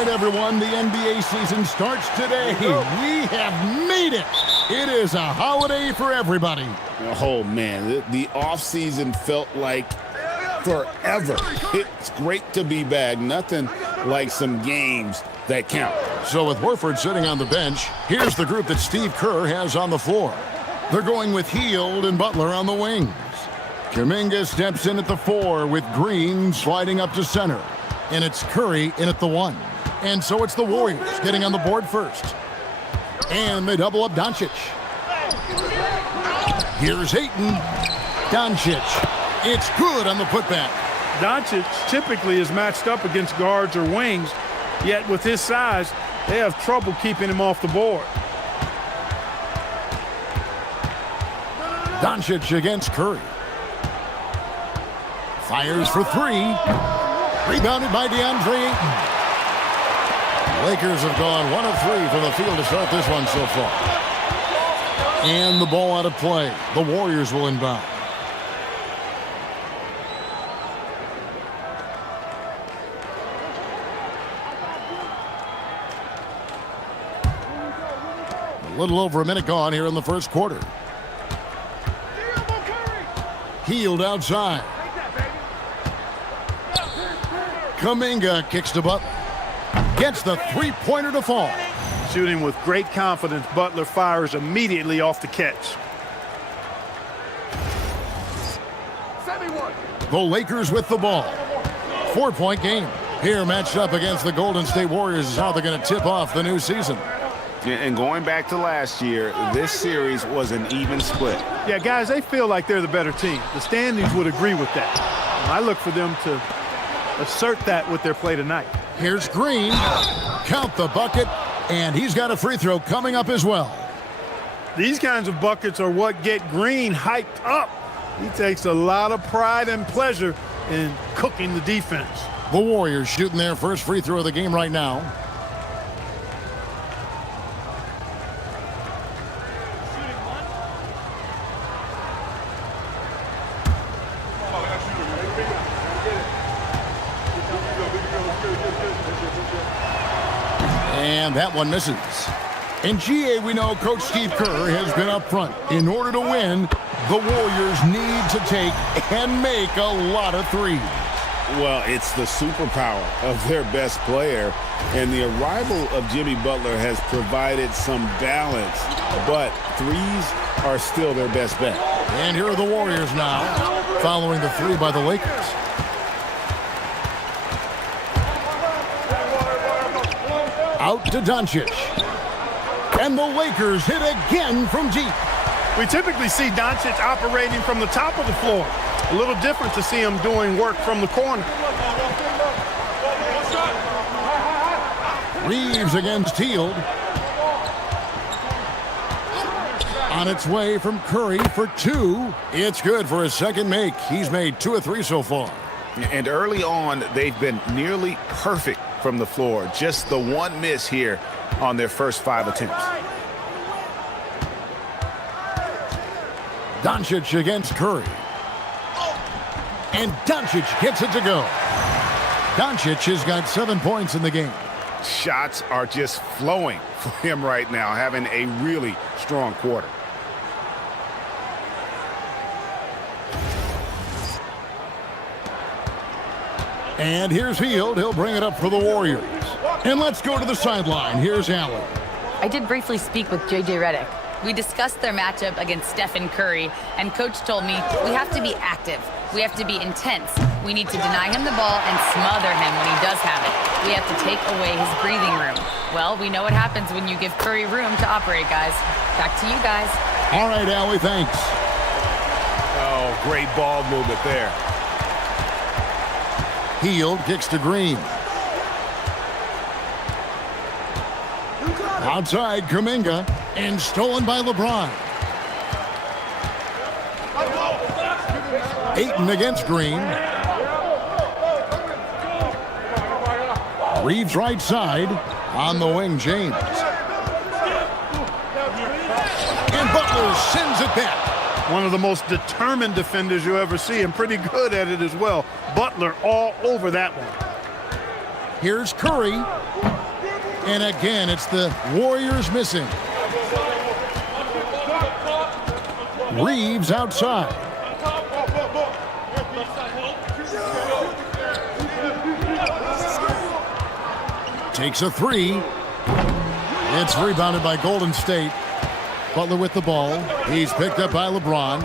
right, everyone, the NBA season starts today. We have made it. It is a holiday for everybody. Oh, man, the offseason felt like forever. It's great to be back. Nothing like some games that count. So with Horford sitting on the bench, here's the group that Steve Kerr has on the floor. They're going with Hield and Butler on the wings. Kuminga steps in at the 4 with Green sliding up to center. And it's Curry in at the 1. And so it's the Warriors getting on the board first. And they double up Doncic. Here's Ayton. Doncic. It's good on the putback. Doncic typically is matched up against guards or wings, yet with his size, they have trouble keeping him off the board. Doncic against Curry. Fires for 3. Rebounded by DeAndre Ayton. Lakers have gone 1 of 3 from the field to start this one so far. And the ball out of play. The Warriors will inbound. A little over a minute gone here in the first quarter. Hield outside. Kuminga kicks to Butler. Gets the three-pointer to fall. Shooting with great confidence, Butler fires immediately off the catch. The Lakers with the ball. 4-point game. Here matched up against the Golden State Warriors is how they're going to tip off the new season. And going back to last year, this series was an even split. Yeah, guys, they feel like they're the better team. The standings would agree with that. And I look for them to assert that with their play tonight. Here's Green. Count the bucket. And he's got a free throw coming up as well. These kinds of buckets are what get Green hyped up. He takes a lot of pride and pleasure in cooking the defense. The Warriors shooting their first free throw of the game right now. And that one misses. In GA, we know Coach Steve Kerr has been up front. In order to win, the Warriors need to take and make a lot of threes. Well, it's the superpower of their best player, and the arrival of Jimmy Butler has provided some balance, but threes are still their best bet. And here are the Warriors now, following the 3 by the Lakers. Out to Doncic. And the Lakers hit again from deep. We typically see Doncic operating from the top of the floor. A little different to see him doing work from the corner. Reeves against Hield. On its way from Curry for 2. It's good for his second make. He's made 2 of 3 so far. And early on, they've been nearly perfect from the floor. Just the one miss here on their first 5 attempts. Doncic against Curry. And Doncic gets it to go. Doncic has got 7 points in the game. Shots are just flowing for him right now, having a really strong quarter. And here's Hield. He'll bring it up for the Warriors. And let's go to the sideline. Here's Allen. I did briefly speak with J.J. Redick. We discussed their matchup against Stephen Curry, and Coach told me we have to be active. We have to be intense. We need to deny him the ball and smother him when he does have it. We have to take away his breathing room. Well, we know what happens when you give Curry room to operate, guys. Back to you guys. All right, Allie, thanks. Oh, great ball movement there. Hield kicks to Green. Outside, Kuminga, and stolen by LeBron. Ayton against Green. Reeves right side. On the wing, James. And Butler sends it back. One of the most determined defenders you ever see, and pretty good at it as well. Butler all over that one. Here's Curry. And again, it's the Warriors missing. Reeves outside. Takes a three. It's rebounded by Golden State. Butler with the ball. He's picked up by LeBron.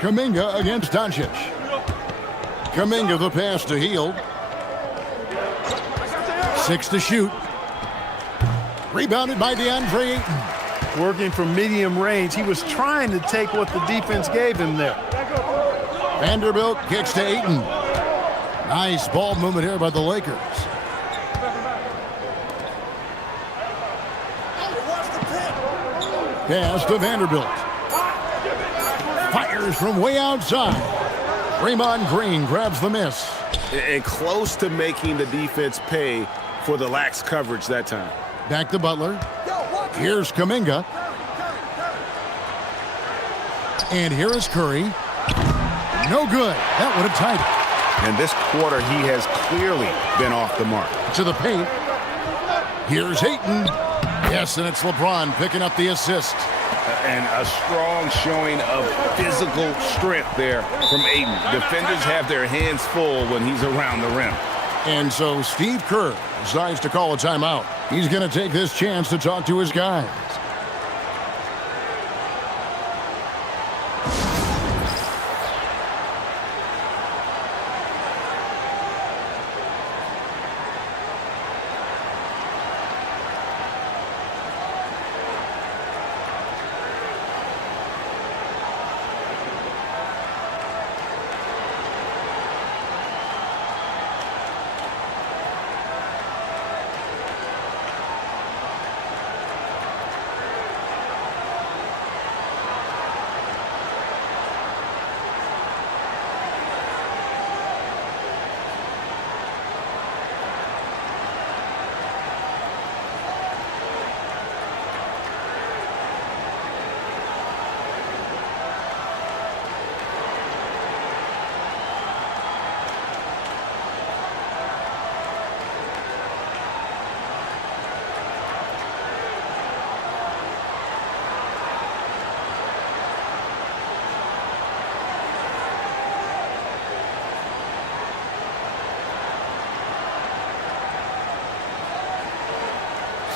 Kuminga against Doncic. Kuminga the pass to Hield. 6 to shoot. Rebounded by DeAndre Ayton. Working from medium range. He was trying to take what the defense gave him there. Vanderbilt kicks to Ayton. Nice ball movement here by the Lakers. Pass to Vanderbilt. Fires from way outside. Draymond Green grabs the miss. And close to making the defense pay for the lax coverage that time. Back to Butler. Here's Kuminga. And here is Curry. No good. That would have tied it. And this quarter, he has clearly been off the mark. To the paint. Here's Ayton. Yes, and it's LeBron picking up the assist. And a strong showing of physical strength there from Ayton. Defenders have their hands full when he's around the rim. And so Steve Kerr decides to call a timeout. He's going to take this chance to talk to his guys.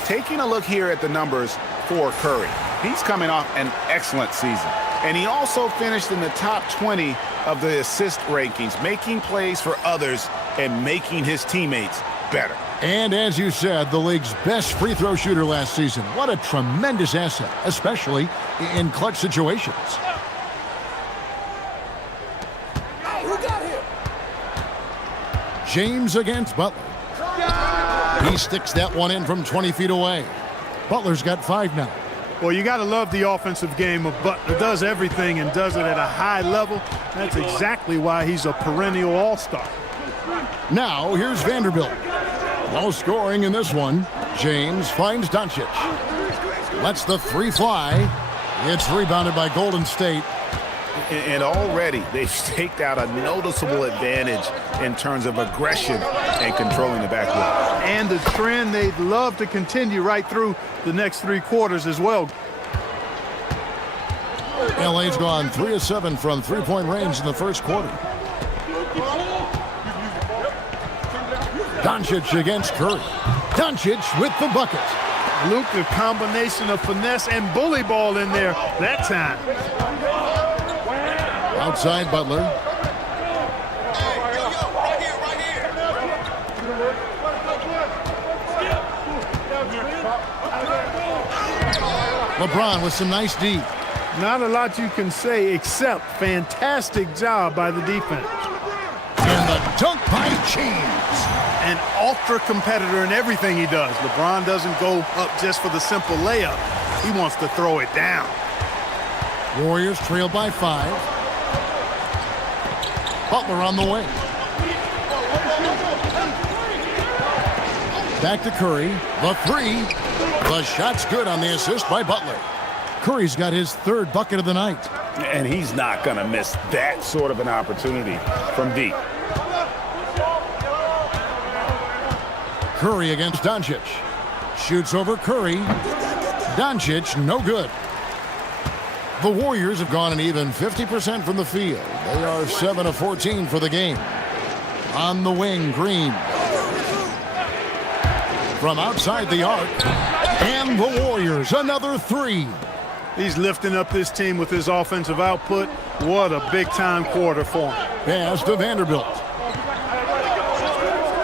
Taking a look here at the numbers for Curry. He's coming off an excellent season. And he also finished in the top 20 of the assist rankings, making plays for others and making his teammates better. And as you said, the league's best free throw shooter last season. What a tremendous asset, especially in clutch situations. James against Butler. He sticks that one in from 20 feet away. Butler's got 5 now. Well, you got to love the offensive game of Butler. Does everything and does it at a high level. That's exactly why he's a perennial all-star. Now, here's Vanderbilt. No scoring in this one. James finds Doncic. Lets the three fly. It's rebounded by Golden State. And already they've staked out a noticeable advantage in terms of aggression and controlling the backcourt. And the trend they'd love to continue right through the next 3 quarters as well. LA's gone 3 of 7 from three-point range in the first quarter. Doncic against Curry. Doncic with the bucket. Luke, a combination of finesse and bully ball in there that time. Outside Butler. LeBron with some nice D. Not a lot you can say except fantastic job by the defense. And the dunk by James. An ultra competitor in everything he does. LeBron doesn't go up just for the simple layup. He wants to throw it down. Warriors trail by 5. Butler on the way. Back to Curry. The 3. The shot's good on the assist by Butler. Curry's got his 3rd bucket of the night. And he's not going to miss that sort of an opportunity from deep. Curry against Doncic. Shoots over Curry. Doncic, no good. The Warriors have gone an even 50% from the field. They are 7 of 14 for the game. On the wing, Green. From outside the arc. And the Warriors, another three. He's lifting up this team with his offensive output. What a big-time quarter for him. Pass to Vanderbilt.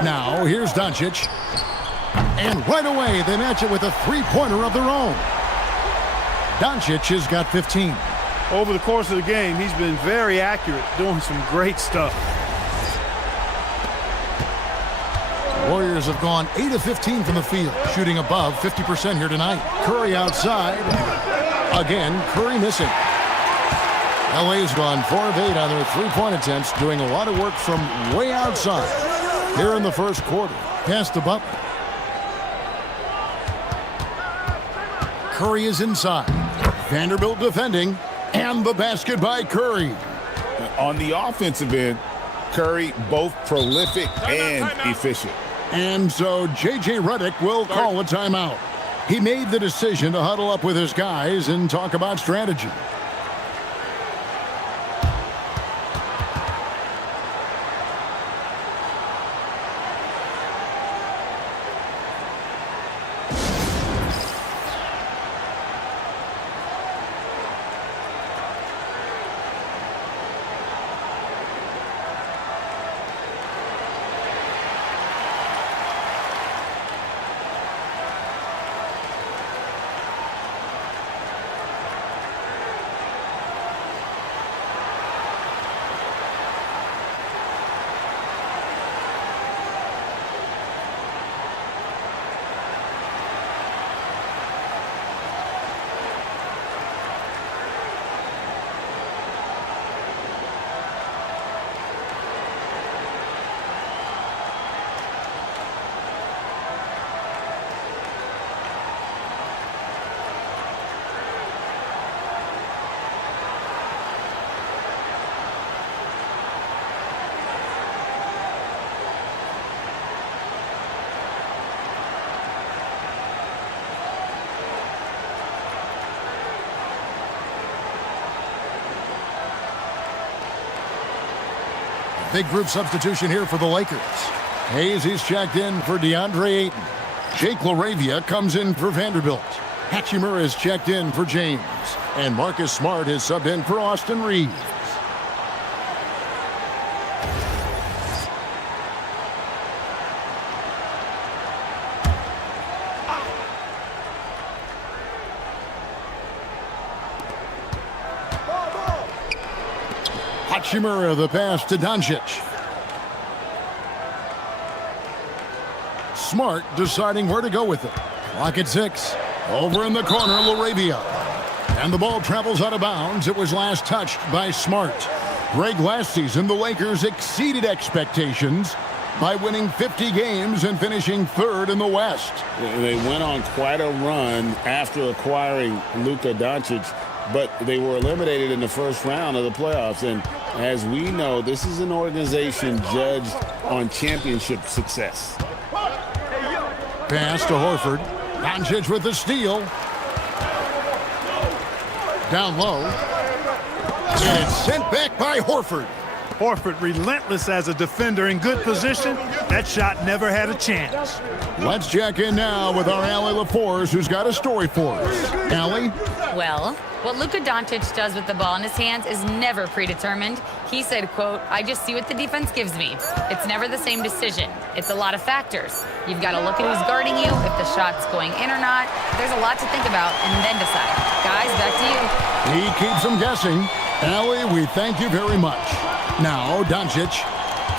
Now, here's Doncic. And right away, they match it with a three-pointer of their own. Doncic has got 15. Over the course of the game, he's been very accurate, doing some great stuff. Warriors have gone 8 of 15 from the field, shooting above 50% here tonight. Curry outside. Again, Curry missing. LA's gone 4 of 8 on their three-point attempts, doing a lot of work from way outside. Here in the first quarter, pass to Butler. Curry is inside. Vanderbilt defending, and the basket by Curry. On the offensive end, Curry both prolific and efficient. And so J.J. Redick will call a timeout. He made the decision to huddle up with his guys and talk about strategy. Big group substitution here for the Lakers. Hayes, he's checked in for DeAndre Ayton. Jake LaRavia comes in for Vanderbilt. Hachimura is checked in for James. And Marcus Smart is subbed in for Austin Reeves. Hachimura, the pass to Doncic. Smart deciding where to go with it. Clock at 6. Over in the corner, LaRavia. And the ball travels out of bounds. It was last touched by Smart. Greg, last season, the Lakers exceeded expectations by winning 50 games and finishing 3rd in the West. They went on quite a run after acquiring Luka Doncic, but they were eliminated in the first round of the playoffs. And as we know, this is an organization judged on championship success. Pass to Horford. Doncic with the steal. Down low. And it's sent back by Horford. Horford relentless as a defender in good position. That shot never had a chance. Let's check in now with our Allie LaForce, who's got a story for us. Allie? Well, what Luka Doncic does with the ball in his hands is never predetermined. He said, quote, "I just see what the defense gives me. It's never the same decision. It's a lot of factors. You've got to look at who's guarding you, if the shot's going in or not. There's a lot to think about and then decide." Guys, back to you. He keeps them guessing. Allie, we thank you very much. Now, Doncic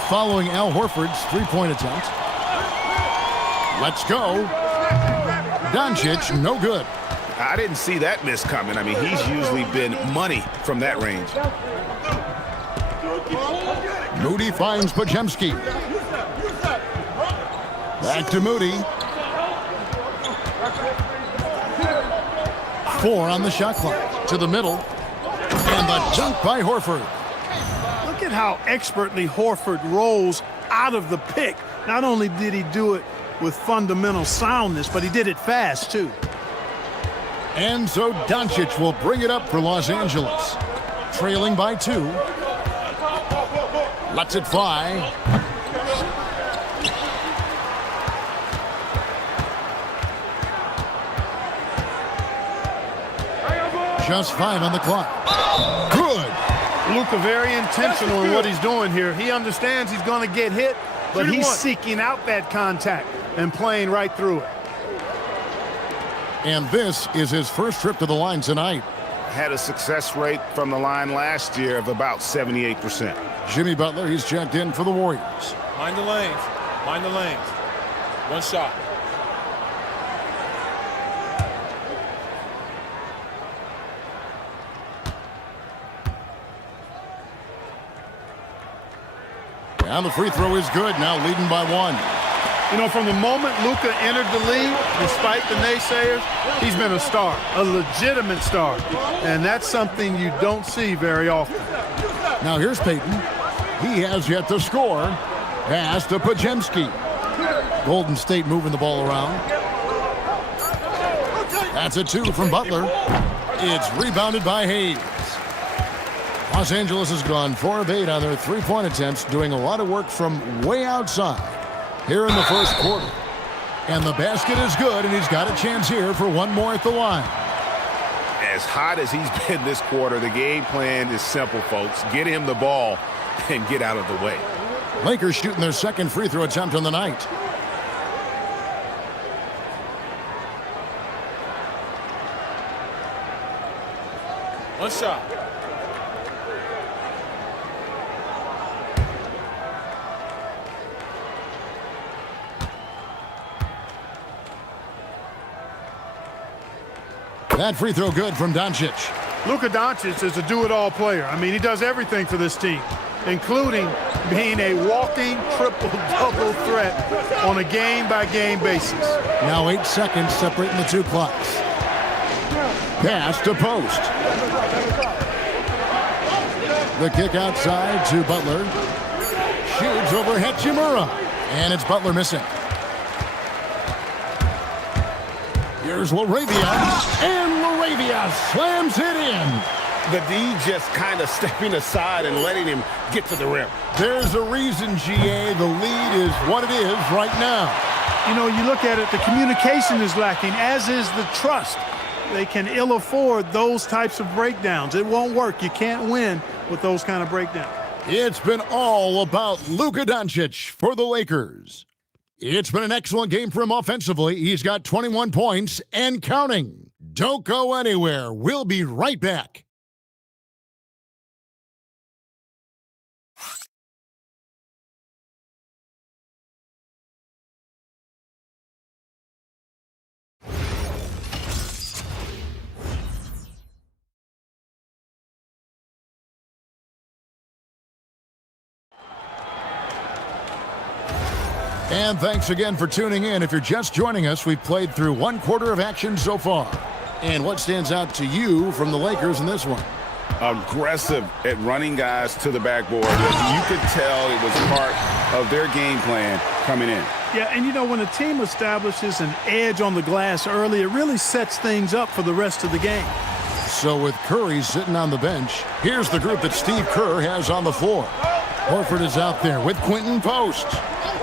following Al Horford's three-point attempt. Let's go. Doncic, no good. I didn't see that miss coming. I mean, he's usually been money from that range. Moody finds Podziemski. Back to Moody. 4 on the shot clock. To the middle. And the dunk by Horford. Look at how expertly Horford rolls out of the pick. Not only did he do it with fundamental soundness, but he did it fast, too. And so Doncic will bring it up for Los Angeles. Trailing by 2. Lets it fly. Just 5 on the clock. Good. Luka very intentional in what he's doing here. He understands he's going to get hit, but he's seeking out that contact and playing right through it. And this is his first trip to the line tonight. Had a success rate from the line last year of about 78%. Jimmy Butler, he's checked in for the Warriors. Mind the lanes. Mind the lanes. One shot. And the free throw is good, now leading by 1. You know, from the moment Luka entered the league, despite the naysayers, he's been a star, a legitimate star. And that's something you don't see very often. Now here's Payton. He has yet to score. Pass to Pajemski. Golden State moving the ball around. That's a 2 from Butler. It's rebounded by Hayes. Los Angeles has gone 4 of 8 on their three-point attempts, doing a lot of work from way outside here in the first quarter. And the basket is good, and he's got a chance here for one more at the line. As hot as he's been this quarter, the game plan is simple, folks. Get him the ball and get out of the way. Lakers shooting their second free throw attempt on the night. One shot. That free throw good from Doncic. Luka Doncic is a do-it-all player. I mean, he does everything for this team, including being a walking triple-double threat on a game-by-game basis. Now 8 seconds separating the 2 clocks. Pass to Post. The kick outside to Butler. Shoots over Hachimura. And it's Butler missing. Here's LaRavia. And LaRavia slams it in. The D just kind of stepping aside and letting him get to the rim. There's a reason, GA. The lead is what it is right now. You know, you look at it, the communication is lacking, as is the trust. They can ill afford those types of breakdowns. It won't work. You can't win with those kind of breakdowns. It's been all about Luka Doncic for the Lakers. It's been an excellent game for him offensively. He's got 21 points and counting. Don't go anywhere. We'll be right back. And thanks again for tuning in. If you're just joining us, we've played through 1 quarter of action so far. And what stands out to you from the Lakers in this one? Aggressive at running guys to the backboard. You could tell it was part of their game plan coming in. Yeah, and you know, when a team establishes an edge on the glass early, it really sets things up for the rest of the game. So with Curry sitting on the bench, here's the group that Steve Kerr has on the floor. Horford is out there with Quentin Post.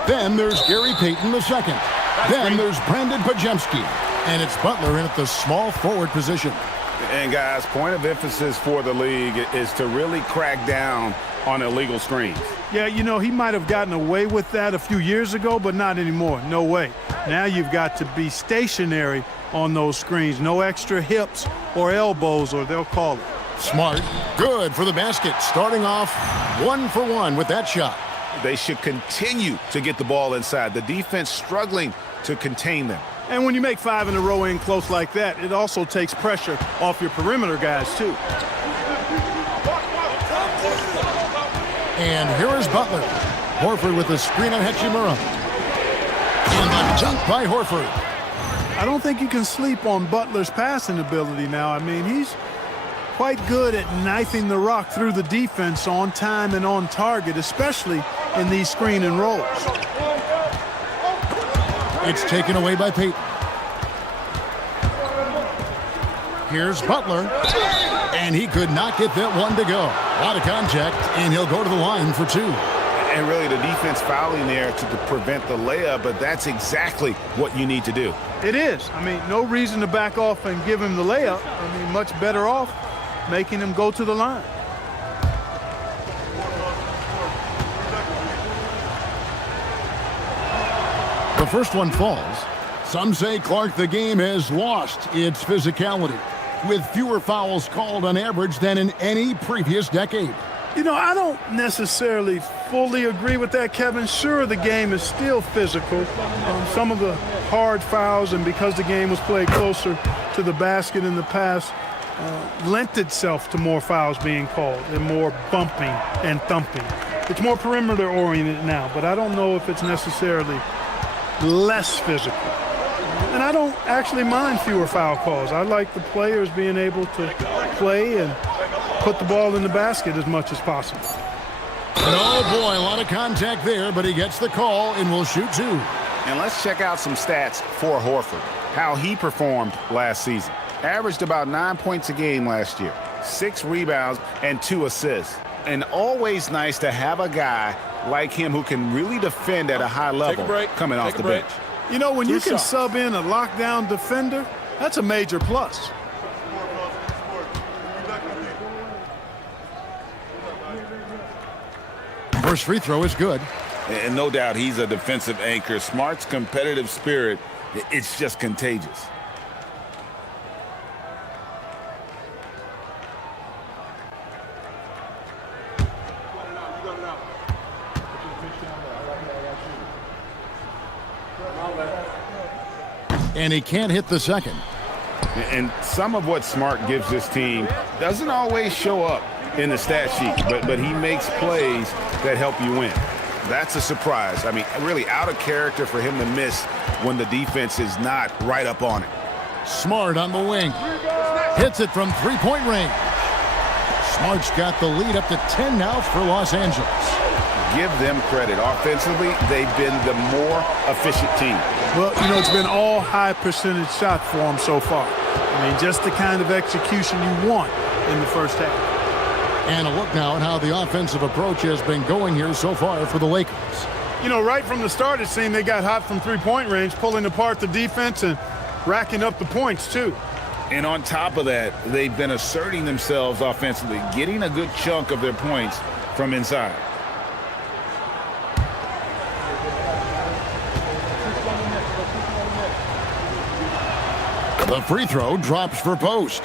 Then there's Gary Payton II. Then there's Brandon Pajemski. And it's Butler in at the small forward position. And guys, point of emphasis for the league is to really crack down on illegal screens. Yeah, you know, he might have gotten away with that a few years ago, but not anymore. No way. Now you've got to be stationary on those screens. No extra hips or elbows, or they'll call it. Smart. Good for the basket. Starting off 1 for 1 with that shot. They should continue to get the ball inside. The defense struggling to contain them. And when you make 5 in a row in close like that, it also takes pressure off your perimeter guys, too. And here is Butler. Horford with a screen on Hachimura. And the dunk by Horford. I don't think you can sleep on Butler's passing ability now. I mean, he's quite good at knifing the rock through the defense on time and on target, especially in these screen and rolls. It's taken away by Peyton. Here's Butler. And he could not get that one to go. A lot of contact, and he'll go to the line for 2. And really the defense fouling there to prevent the layup, but that's exactly what you need to do. It is. I mean, no reason to back off and give him the layup. I mean, much better off making him go to the line. The first one falls. Some say, Clark, the game has lost its physicality, with fewer fouls called on average than in any previous decade. You know, I don't necessarily fully agree with that, Kevin. Sure, the game is still physical. Some of the hard fouls, and because the game was played closer to the basket in the past, lent itself to more fouls being called and more bumping and thumping. It's more perimeter-oriented now, but I don't know if it's necessarily less physical. And I don't actually mind fewer foul calls. I like the players being able to play and put the ball in the basket as much as possible. Oh, boy, a lot of contact there, but he gets the call and will shoot 2. And let's check out some stats for Horford, how he performed last season. Averaged about 9 points a game last year, 6 rebounds, and 2 assists. And always nice to have a guy like him who can really defend at a high level coming off the bench. You know, when you can sub in a lockdown defender, that's a major plus. First free throw is good. And no doubt he's a defensive anchor. Smart's competitive spirit, it's just contagious. And he can't hit the second. And some of what Smart gives this team doesn't always show up in the stat sheet, but he makes plays that help you win. That's a surprise. I mean, really out of character for him to miss when the defense is not right up on it. Smart on the wing. Hits it from three-point range. Smart's got the lead up to 10 now for Los Angeles. Give them credit. Offensively, they've been the more efficient team. Well, you know, it's been all high percentage shots for them so far. I mean, just the kind of execution you want in the first half. And a look now at how the offensive approach has been going here so far for the Lakers. You know, right from the start, it seemed they got hot from three-point range, pulling apart the defense and racking up the points, too. And on top of that, they've been asserting themselves offensively, getting a good chunk of their points from inside. The free throw drops for Post.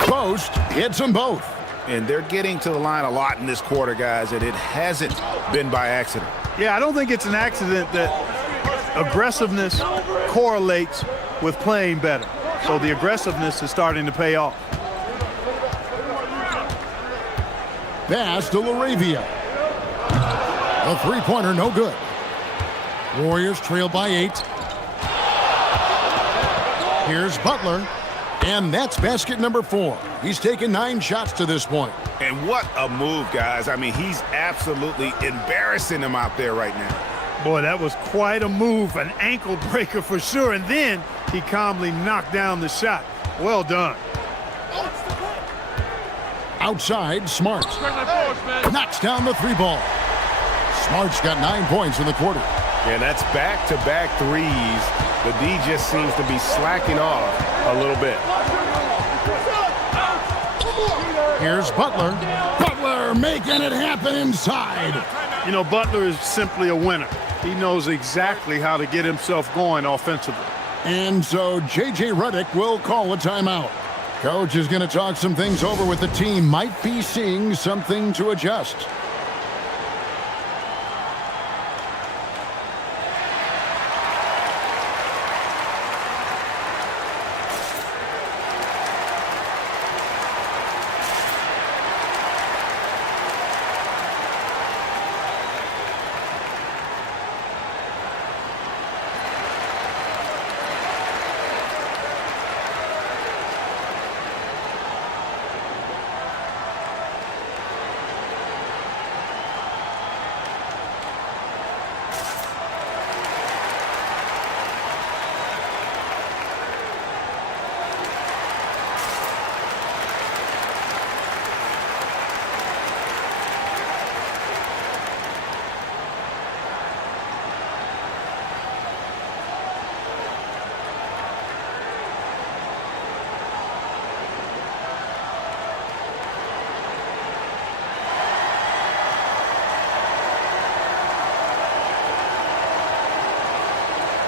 Post hits them both. And they're getting to the line a lot in this quarter, guys, and it hasn't been by accident. Yeah, I don't think it's an accident that aggressiveness correlates with playing better. So the aggressiveness is starting to pay off. Pass to Laravia. A three-pointer, no good. Warriors trail by 8. Here's Butler. And that's basket number 4. He's taken 9 shots to this point. And what a move, guys. I mean, he's absolutely embarrassing them out there right now. Boy, that was quite a move, an ankle breaker for sure. And then he calmly knocked down the shot. Well done. Outside, Smart. Knocks down the 3 ball. Smart's got 9 points in the quarter. Yeah, that's back-to-back threes. The D just seems to be slacking off a little bit. Here's Butler. Butler making it happen inside. You know, Butler is simply a winner. He knows exactly how to get himself going offensively. And so J.J. Redick will call a timeout. Coach is going to talk some things over with the team. Might be seeing something to adjust.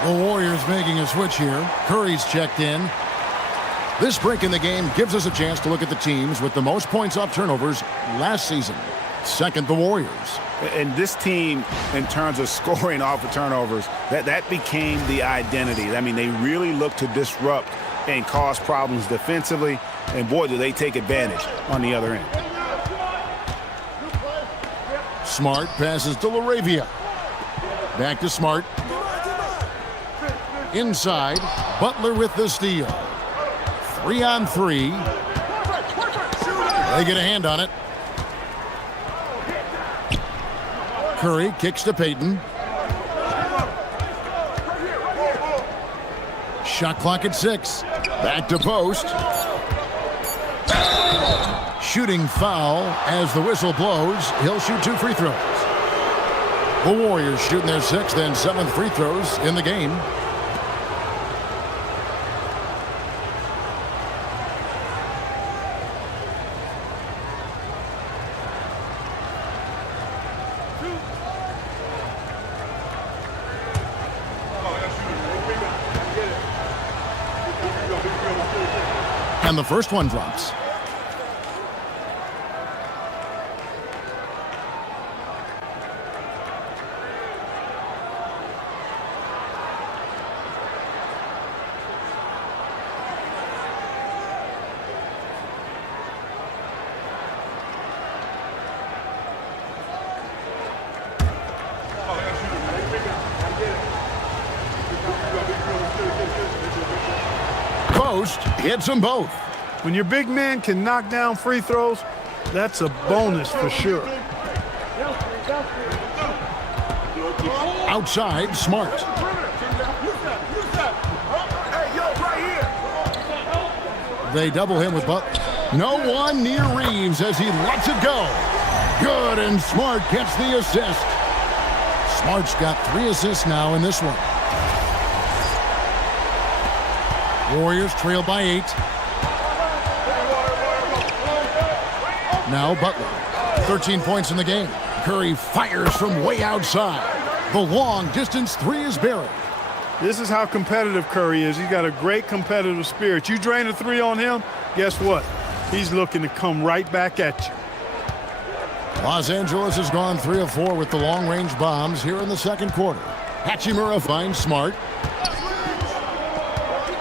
The Warriors making a switch here. Curry's checked in. This break in the game gives us a chance to look at the teams with the most points off turnovers last season. Second, the Warriors. And this team, in terms of scoring off of turnovers, that became the identity. I mean, they really look to disrupt and cause problems defensively, and boy, do they take advantage on the other end. Smart passes to LaRavia. Back to Smart. Inside, Butler with the steal. 3-on-3. They get a hand on it. Curry kicks to Payton. Shot clock at 6. Back to post. Shooting foul as the whistle blows. He'll shoot 2 free throws. The Warriors shooting their 6th and 7th free throws in the game. And the first one drops. Post hits them both. When your big man can knock down free throws, that's a bonus for sure. Outside, Smart. They double him with Butler. No one near Reeves as he lets it go. Good, and Smart gets the assist. Smart's got 3 assists now in this one. Warriors trail by 8. Now Butler. 13 points in the game. Curry fires from way outside. The long distance 3 is buried. This is how competitive Curry is. He's got a great competitive spirit. You drain a 3 on him, guess what? He's looking to come right back at you. Los Angeles has gone 3 of 4 with the long-range bombs here in the second quarter. Hachimura finds Smart.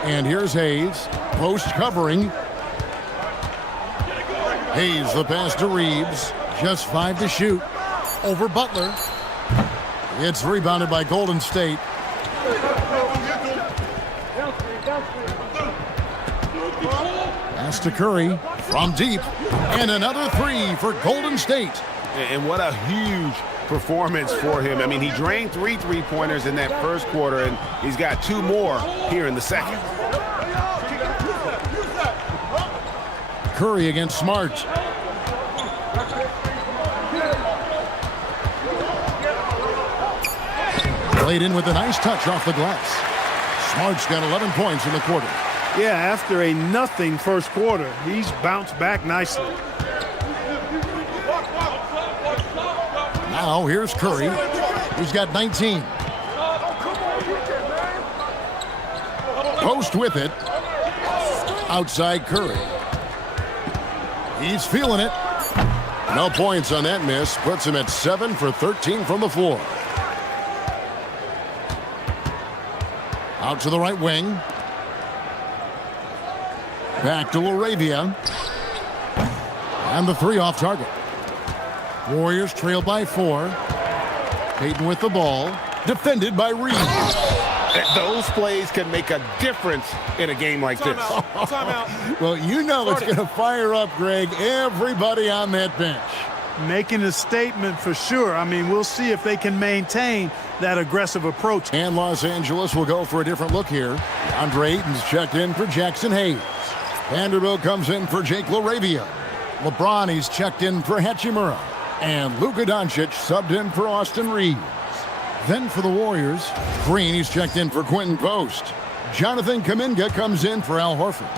And here's Hayes. Post covering. Hayes the pass to Reeves. Just 5 to shoot. Over Butler. It's rebounded by Golden State. Pass to Curry from deep. And another 3 for Golden State. And what a huge performance for him. I mean, he drained 3 3-pointers in that first quarter, and he's got 2 more here in the second. Curry against Smart. Played in with a nice touch off the glass. Smart's got 11 points in the quarter. Yeah, after a nothing first quarter, he's bounced back nicely. Now here's Curry. He's got 19. Post with it. Outside Curry. He's feeling it. No points on that miss. Puts him at 7 for 13 from the floor. Out to the right wing. Back to LaRavia. And the 3 off target. Warriors trail by 4. Payton with the ball. Defended by Reeves. Those plays can make a difference in a game like this. Timeout. Well, you know it's going to fire up, Greg, everybody on that bench. Making a statement for sure. I mean, we'll see if they can maintain that aggressive approach. And Los Angeles will go for a different look here. Andre Ayton's checked in for Jackson Hayes. Vanderbilt comes in for Jake LaRavia. LeBron, he's checked in for Hachimura. And Luka Doncic subbed in for Austin Reeves. Then for the Warriors, Green, he's checked in for Quentin Post. Jonathan Kuminga comes in for Al Horford.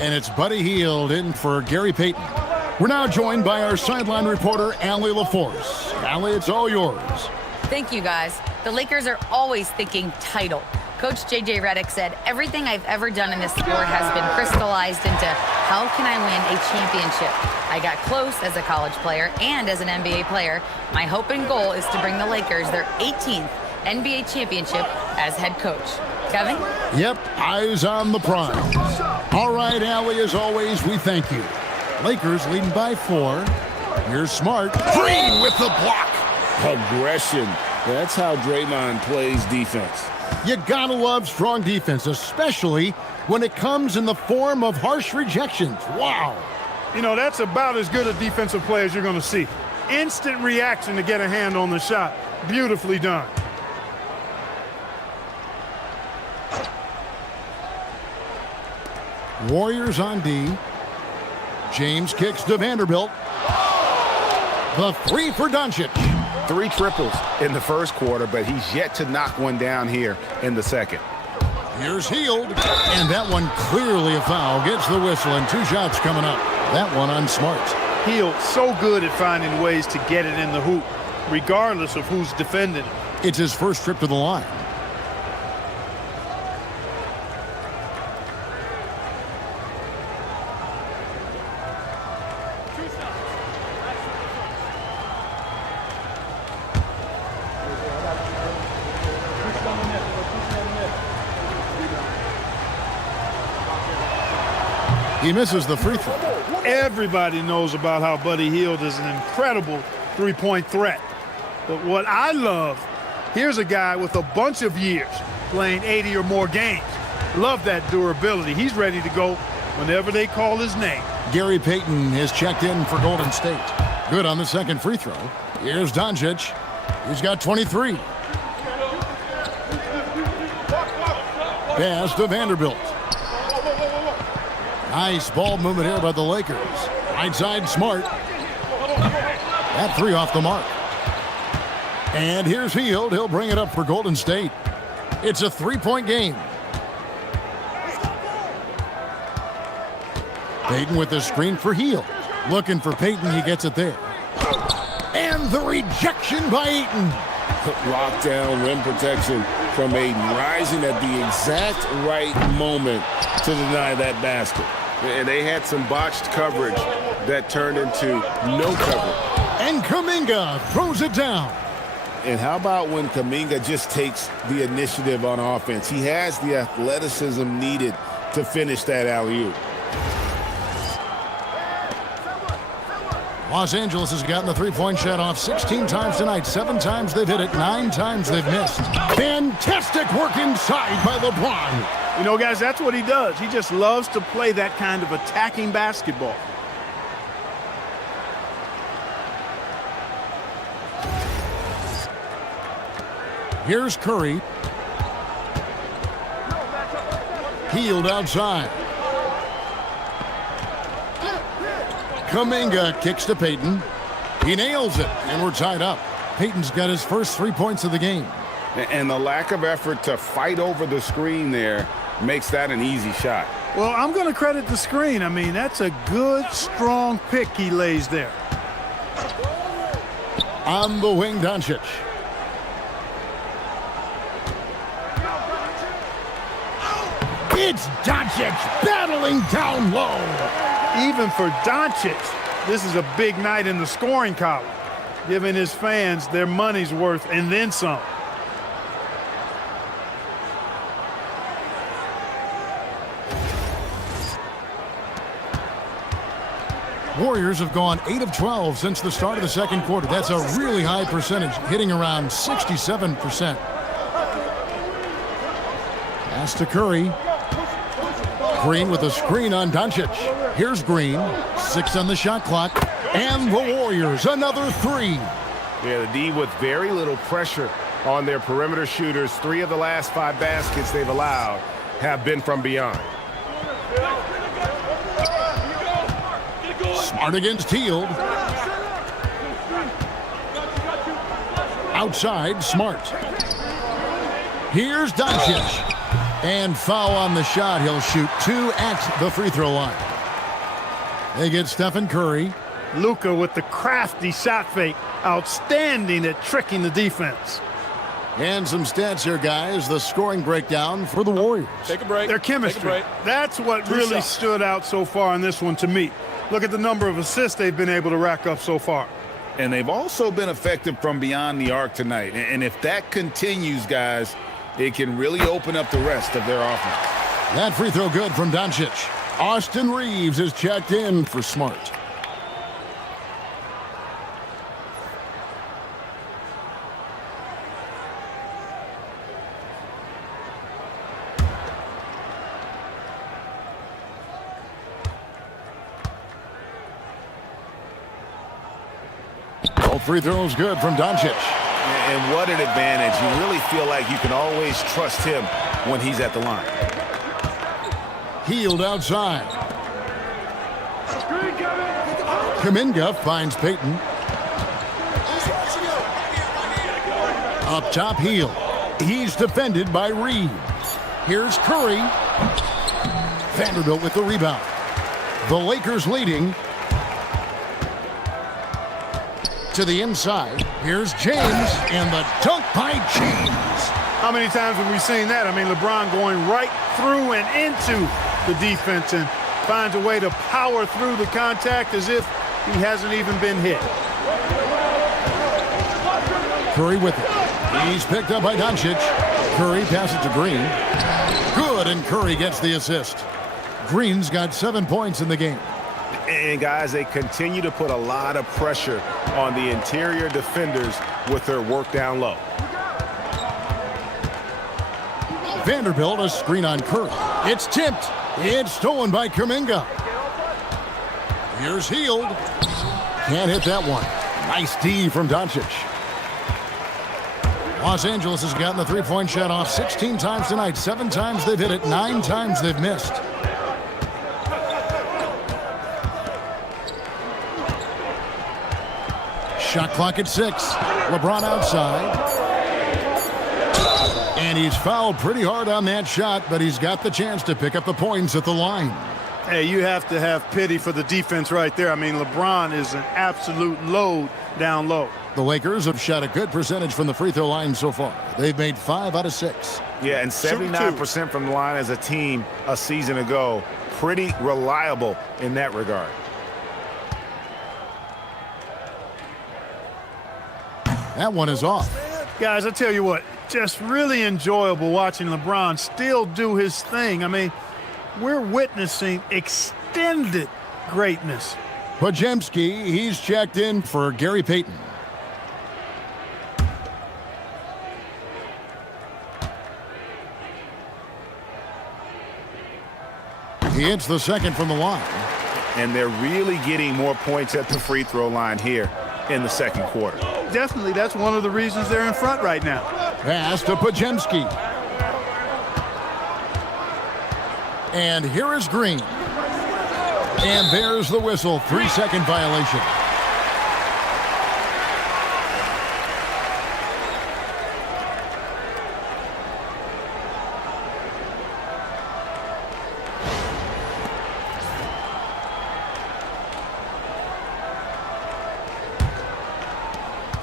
And it's Buddy Hield in for Gary Payton. We're now joined by our sideline reporter, Allie LaForce. Allie, it's all yours. Thank you, guys. The Lakers are always thinking title. Coach J.J. Redick said, everything I've ever done in this sport has been crystallized into how can I win a championship? I got close as a college player and as an NBA player. My hope and goal is to bring the Lakers their 18th NBA championship as head coach. Kevin? Yep, eyes on the prize. All right, Allie, as always, we thank you. Lakers leading by 4. Here's Smart. Green with the block. Aggression. That's how Draymond plays defense. You gotta love strong defense, especially when it comes in the form of harsh rejections. Wow. You know, that's about as good a defensive play as you're going to see. Instant reaction to get a hand on the shot. Beautifully done. Warriors on D. James kicks to Vanderbilt. The 3 for Doncic. 3 triples in the first quarter, but he's yet to knock one down here in the second. Here's Hield, and that one clearly a foul. Gets the whistle, and 2 shots coming up. That one on Smart. Hield so good at finding ways to get it in the hoop, regardless of who's defending it. It's his first trip to the line. He misses the free throw. Everybody knows about how Buddy Hield is an incredible three-point threat. But what I love, here's a guy with a bunch of years playing 80 or more games. Love that durability. He's ready to go whenever they call his name. Gary Payton has checked in for Golden State. Good on the second free throw. Here's Doncic. He's got 23. Pass to Vanderbilt. Nice ball movement here by the Lakers. Right side, Smart. That 3 off the mark. And here's Hield. He'll bring it up for Golden State. It's a 3-point game. Payton with the screen for Hield. Looking for Payton. He gets it there. And the rejection by Ayton. Lockdown rim protection from Ayton, rising at the exact right moment to deny that basket. And they had some botched coverage that turned into no coverage. And Kuminga throws it down. And how about when Kuminga just takes the initiative on offense? He has the athleticism needed to finish that alley-oop. Los Angeles has gotten the 3-point shot off 16 times tonight. 7 times they've hit it, 9 times they've missed. Fantastic work inside by LeBron. You know, guys, that's what he does. He just loves to play that kind of attacking basketball. Here's Curry. Hield outside. Kuminga kicks to Payton. He nails it, and we're tied up. Payton's got his first 3 points of the game. And the lack of effort to fight over the screen there makes that an easy shot. Well, I'm going to credit the screen. I mean, that's a good, strong pick he lays there. On the wing, Doncic. It's Doncic battling down low. Even for Doncic, this is a big night in the scoring column, giving his fans their money's worth and then some. Warriors have gone 8 of 12 since the start of the second quarter. That's a really high percentage, hitting around 67%. Pass to Curry. Green with a screen on Doncic. Here's Green. 6 on the shot clock. And the Warriors, another 3. Yeah, the D with very little pressure on their perimeter shooters. 3 of the last 5 baskets they've allowed have been from beyond. Smart against Hield. Outside, Smart. Here's Doncic. And foul on the shot. He'll shoot 2 at the free throw line. They get Stephen Curry. Luka with the crafty shot fake. Outstanding at tricking the defense. And some stats here, guys. The scoring breakdown for the Warriors. Take a break. Their chemistry. Take a break. That's what Two really shots. stood out so far in this one to me. Look at the number of assists they've been able to rack up so far. And they've also been effective from beyond the arc tonight. And if that continues, guys, it can really open up the rest of their offense. That free throw good from Doncic. Austin Reeves is checked in for Smart. All free throws good from Doncic. And what an advantage. You really feel like you can always trust him when he's at the line. Healed outside. Kuminga finds Payton. Up top, Heel. He's defended by Reeves. Here's Curry. Vanderbilt with the rebound. The Lakers leading. To the inside. Here's James, and the dunk by James. How many times have we seen that? I mean, LeBron going right through and into the defense and finds a way to power through the contact as if he hasn't even been hit. Curry with it. He's picked up by Doncic. Curry passes to Green. Good, and Curry gets the assist. Green's got 7 points in the game. And, guys, they continue to put a lot of pressure on the interior defenders with their work down low. Vanderbilt, a screen on Curry. It's tipped. It's stolen by Kuminga. Here's Hield. Can't hit that one. Nice D from Doncic. Los Angeles has gotten the three-point shot off 16 times tonight. 7 times they've hit it. 9 times they've missed. Shot clock at 6. LeBron outside. And he's fouled pretty hard on that shot, but he's got the chance to pick up the points at the line. Hey, you have to have pity for the defense right there. I mean, LeBron is an absolute load down low. The Lakers have shot a good percentage from the free throw line so far. They've made 5 out of 6. Yeah, and 79% from the line as a team a season ago. Pretty reliable in that regard. That one is off. Guys, I tell you what, just really enjoyable watching LeBron still do his thing. I mean, we're witnessing extended greatness. Podziemski, he's checked in for Gary Payton. He hits the second from the line. And they're really getting more points at the free throw line here in the second quarter. Definitely, that's one of the reasons they're in front right now. Pass to Podziemski. And here is Green. And there's the whistle. 3-second violation.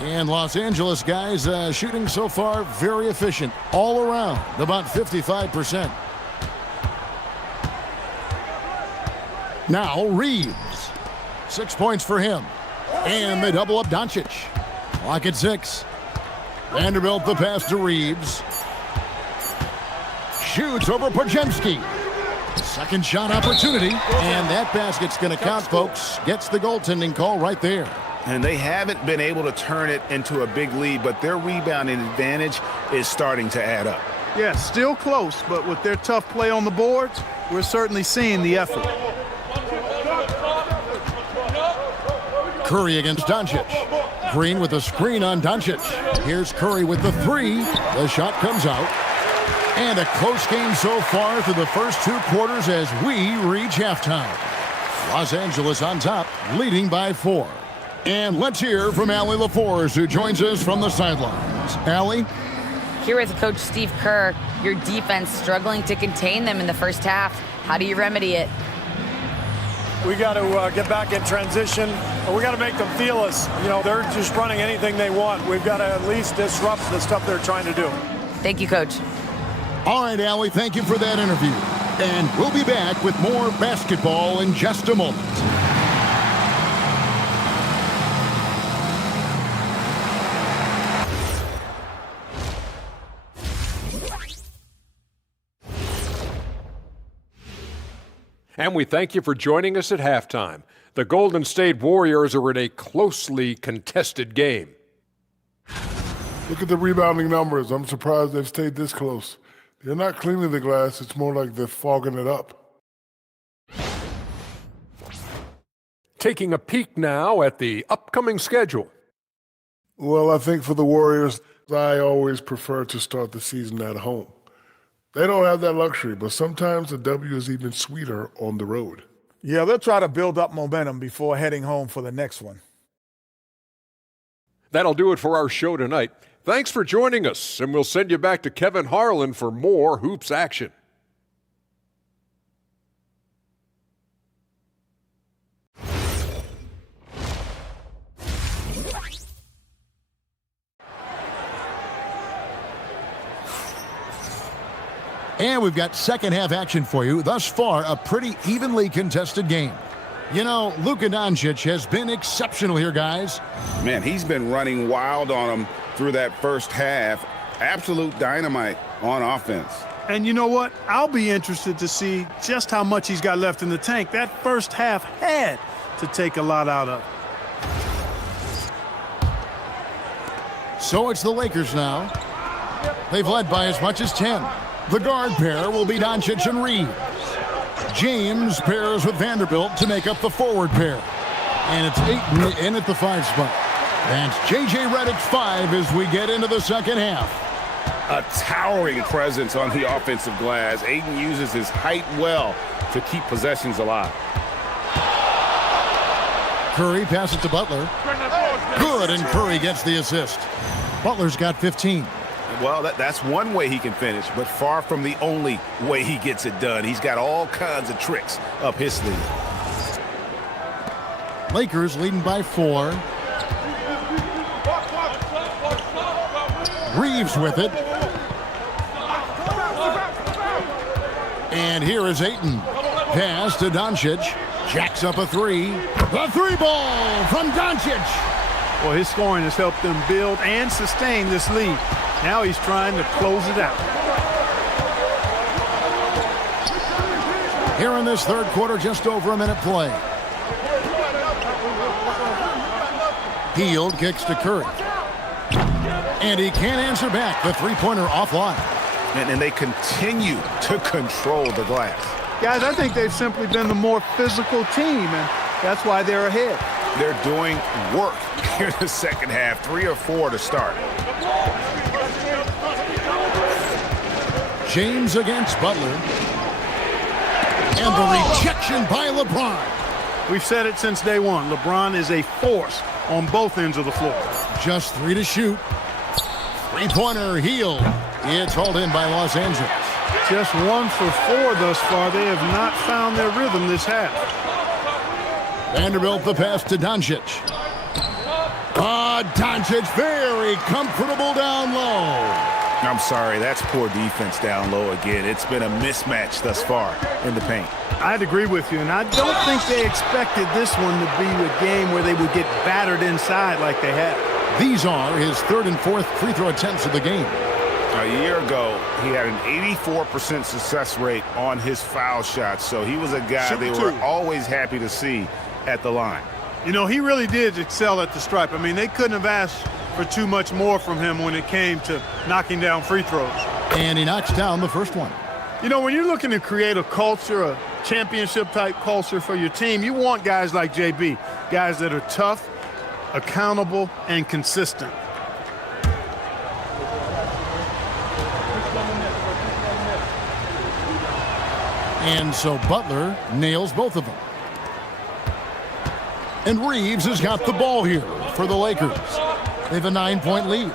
And Los Angeles guys shooting so far very efficient all around, about 55%. Now Reeves, 6 points for him. And they double up Doncic. Clock at 6. Vanderbilt the pass to Reeves. Shoots over Podziemski. Second shot opportunity. And that basket's going to count, folks. Gets the goaltending call right there. And they haven't been able to turn it into a big lead, but their rebounding advantage is starting to add up. Yeah, still close, but with their tough play on the boards, we're certainly seeing the effort. Curry against Doncic. Green with a screen on Doncic. Here's Curry with the 3. The shot comes out. And a close game so far through the first 2 quarters as we reach halftime. Los Angeles on top, leading by 4. And let's hear from Allie LaForce, who joins us from the sidelines. Allie? Here with Coach Steve Kerr, your defense struggling to contain them in the first half. How do you remedy it? We got to get back in transition. We got to make them feel us. You know, they're just running anything they want. We've got to at least disrupt the stuff they're trying to do. Thank you, Coach. All right, Allie, thank you for that interview. And we'll be back with more basketball in just a moment. And we thank you for joining us at halftime. The Golden State Warriors are in a closely contested game. Look at the rebounding numbers. I'm surprised they've stayed this close. They're not cleaning the glass. It's more like they're fogging it up. Taking a peek now at the upcoming schedule. Well, I think for the Warriors, I always prefer to start the season at home. They don't have that luxury, but sometimes the W is even sweeter on the road. Yeah, they'll try to build up momentum before heading home for the next one. That'll do it for our show tonight. Thanks for joining us, and we'll send you back to Kevin Harlan for more hoops action. And we've got second half action for you. Thus far, a pretty evenly contested game. You know, Luka Doncic has been exceptional here, guys. Man, he's been running wild on them through that first half. Absolute dynamite on offense. And you know what? I'll be interested to see just how much he's got left in the tank. That first half had to take a lot out of. So it's the Lakers now. They've led by as much as 10. The guard pair will be Doncic and Reeves. James pairs with Vanderbilt to make up the forward pair. And it's Ayton in at the 5 spot. That's J.J. Redick's 5 as we get into the second half. A towering presence on the offensive glass. Ayton uses his height well to keep possessions alive. Curry passes to Butler. Good, and Curry gets the assist. Butler's got 15. Well, that's one way he can finish, but far from the only way he gets it done. He's got all kinds of tricks up his sleeve. Lakers leading by 4. Reeves with it. And here is Ayton. Pass to Doncic. Jacks up a 3. The 3 ball from Doncic. Well, his scoring has helped them build and sustain this lead. Now he's trying to close it out. Here in this third quarter, just over a minute play. Hield kicks to Curry. And he can't answer back. The three-pointer offline. And they continue to control the glass. Guys, I think they've simply been the more physical team, and that's why they're ahead. They're doing work here in the second half. 3 or 4 to start. James against Butler. And the rejection by LeBron. We've said it since day one. LeBron is a force on both ends of the floor. Just 3 to shoot. Three-pointer, Hield. It's hauled in by Los Angeles. Just 1 for 4 thus far. They have not found their rhythm this half. Vanderbilt the pass to Doncic. Doncic very comfortable down low. I'm sorry, that's poor defense down low again. It's been a mismatch thus far in the paint. I'd agree with you, and I don't think they expected this one to be a game where they would get battered inside like they had. These are his 3rd and 4th free throw attempts of the game. A year ago, he had an 84% success rate on his foul shots, so he was a guy they were always happy to see at the line. You know, he really did excel at the stripe. I mean, they couldn't have asked for too much more from him when it came to knocking down free throws. And he knocks down the first one. You know, when you're looking to create a culture, a championship-type culture for your team, you want guys like JB, guys that are tough, accountable, and consistent. And so Butler nails both of them. And Reeves has got the ball here for the Lakers. They have a 9-point lead.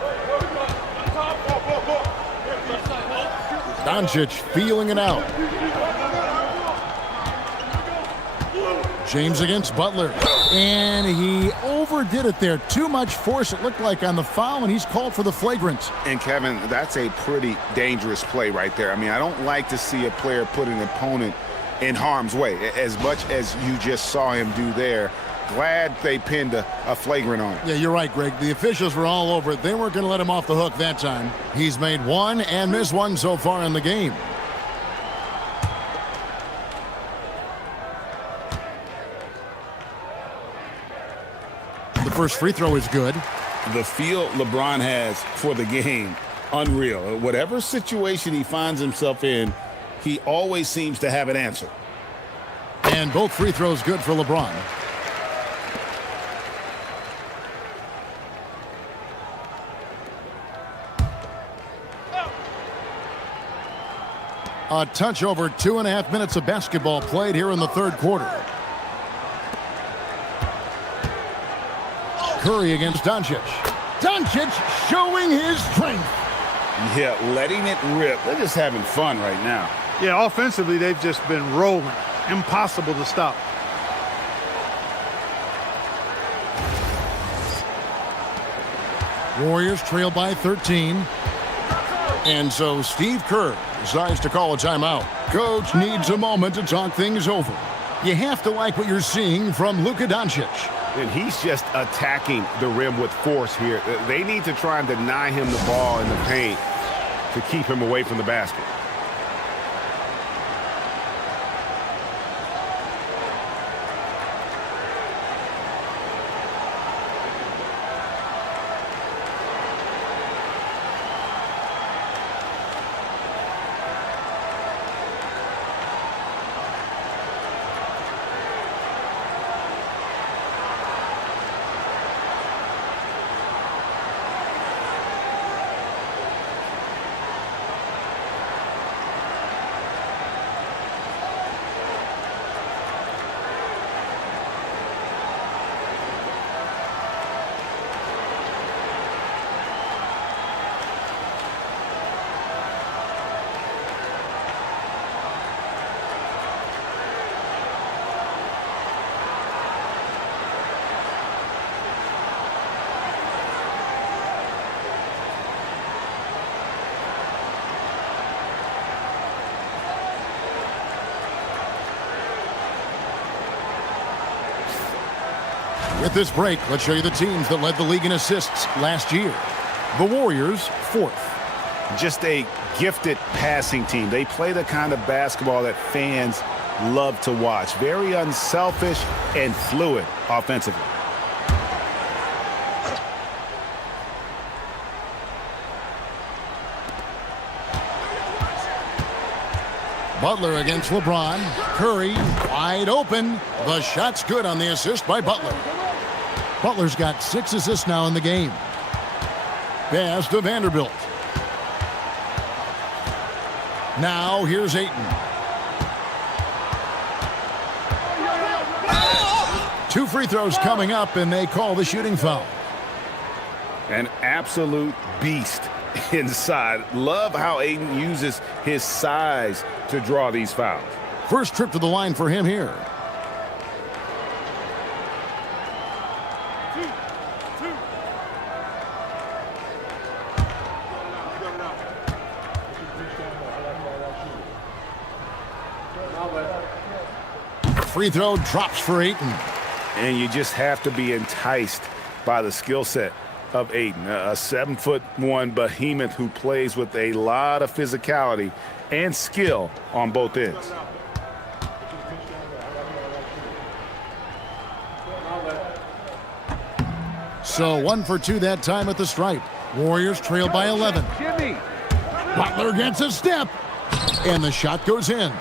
Doncic feeling it out. James against Butler. And he overdid it there. Too much force, it looked like, on the foul, and he's called for the flagrant. And, Kevin, that's a pretty dangerous play right there. I mean, I don't like to see a player put an opponent in harm's way, as much as you just saw him do there. Glad they pinned a flagrant on him. Yeah, you're right, Greg. The officials were all over it. They weren't going to let him off the hook that time. He's made one and missed one so far in the game. The first free throw is good. The feel LeBron has for the game, unreal. Whatever situation he finds himself in, he always seems to have an answer. And both free throws good for LeBron. A touch over 2.5 minutes of basketball played here in the third quarter. Curry against Doncic. Doncic showing his strength. Yeah, letting it rip. They're just having fun right now. Yeah, offensively, they've just been rolling. Impossible to stop. Warriors trail by 13. And so Steve Kerr decides to call a timeout. Coach needs a moment to talk things over. You have to like what you're seeing from Luka Doncic. And he's just attacking the rim with force here. They need to try and deny him the ball in the paint to keep him away from the basket. With this break, let's show you the teams that led the league in assists last year. The Warriors, 4th. Just a gifted passing team. They play the kind of basketball that fans love to watch. Very unselfish and fluid offensively. Butler against LeBron. Curry wide open. The shot's good on the assist by Butler. Butler's got 6 assists now in the game. Pass to Vanderbilt. Now here's Ayton. 2 free throws coming up, and they call the shooting foul. An absolute beast inside. Love how Ayton uses his size to draw these fouls. First trip to the line for him here. Free throw drops for Ayton. And you just have to be enticed by the skill set of Ayton, a 7'1" behemoth who plays with a lot of physicality and skill on both ends. So 1 for 2 that time at the stripe. Warriors trail by 11. Butler gets a step, and the shot goes in.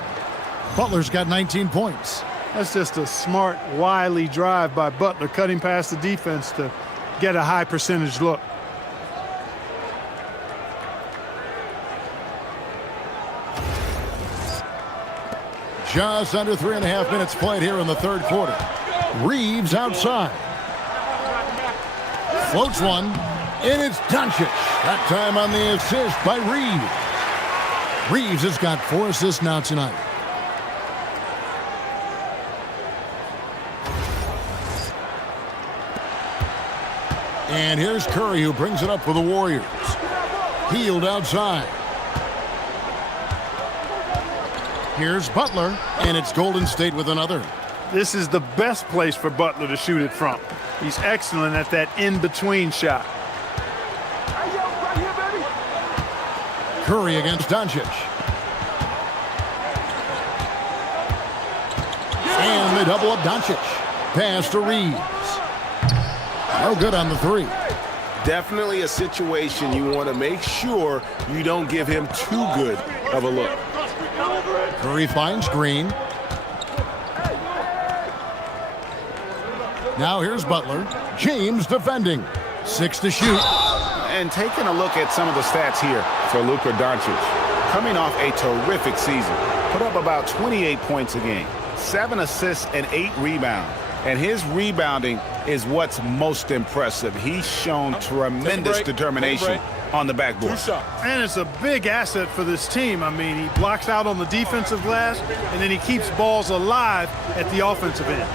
Butler's got 19 points. That's just a smart, wily drive by Butler, cutting past the defense to get a high percentage look. Just under 3.5 minutes played here in the third quarter. Reeves outside. Floats one, and it's Doncic. That time on the assist by Reeves. Reeves has got 4 assists now tonight. And here's Curry, who brings it up for the Warriors. Hield outside. Here's Butler, and it's Golden State with another. This is the best place for Butler to shoot it from. He's excellent at that in-between shot. Curry against Doncic. And they double up Doncic. Pass to Reeves. No good on the three. Definitely a situation you want to make sure you don't give him too good of a look. Curry finds Green. Now here's Butler. James defending. 6 to shoot. And taking a look at some of the stats here for Luka Doncic. Coming off a terrific season. Put up about 28 points a game. 7 assists and 8 rebounds. And his rebounding is what's most impressive. He's shown tremendous determination on the backboard. And it's a big asset for this team. I mean, he blocks out on the defensive glass, and then he keeps balls alive at the offensive end.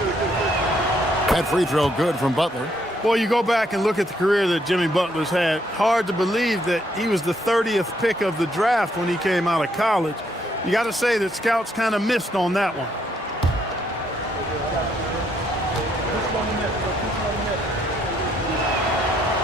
That free throw good from Butler. Boy, you go back and look at the career that Jimmy Butler's had. Hard to believe that he was the 30th pick of the draft when he came out of college. You got to say that scouts kind of missed on that one.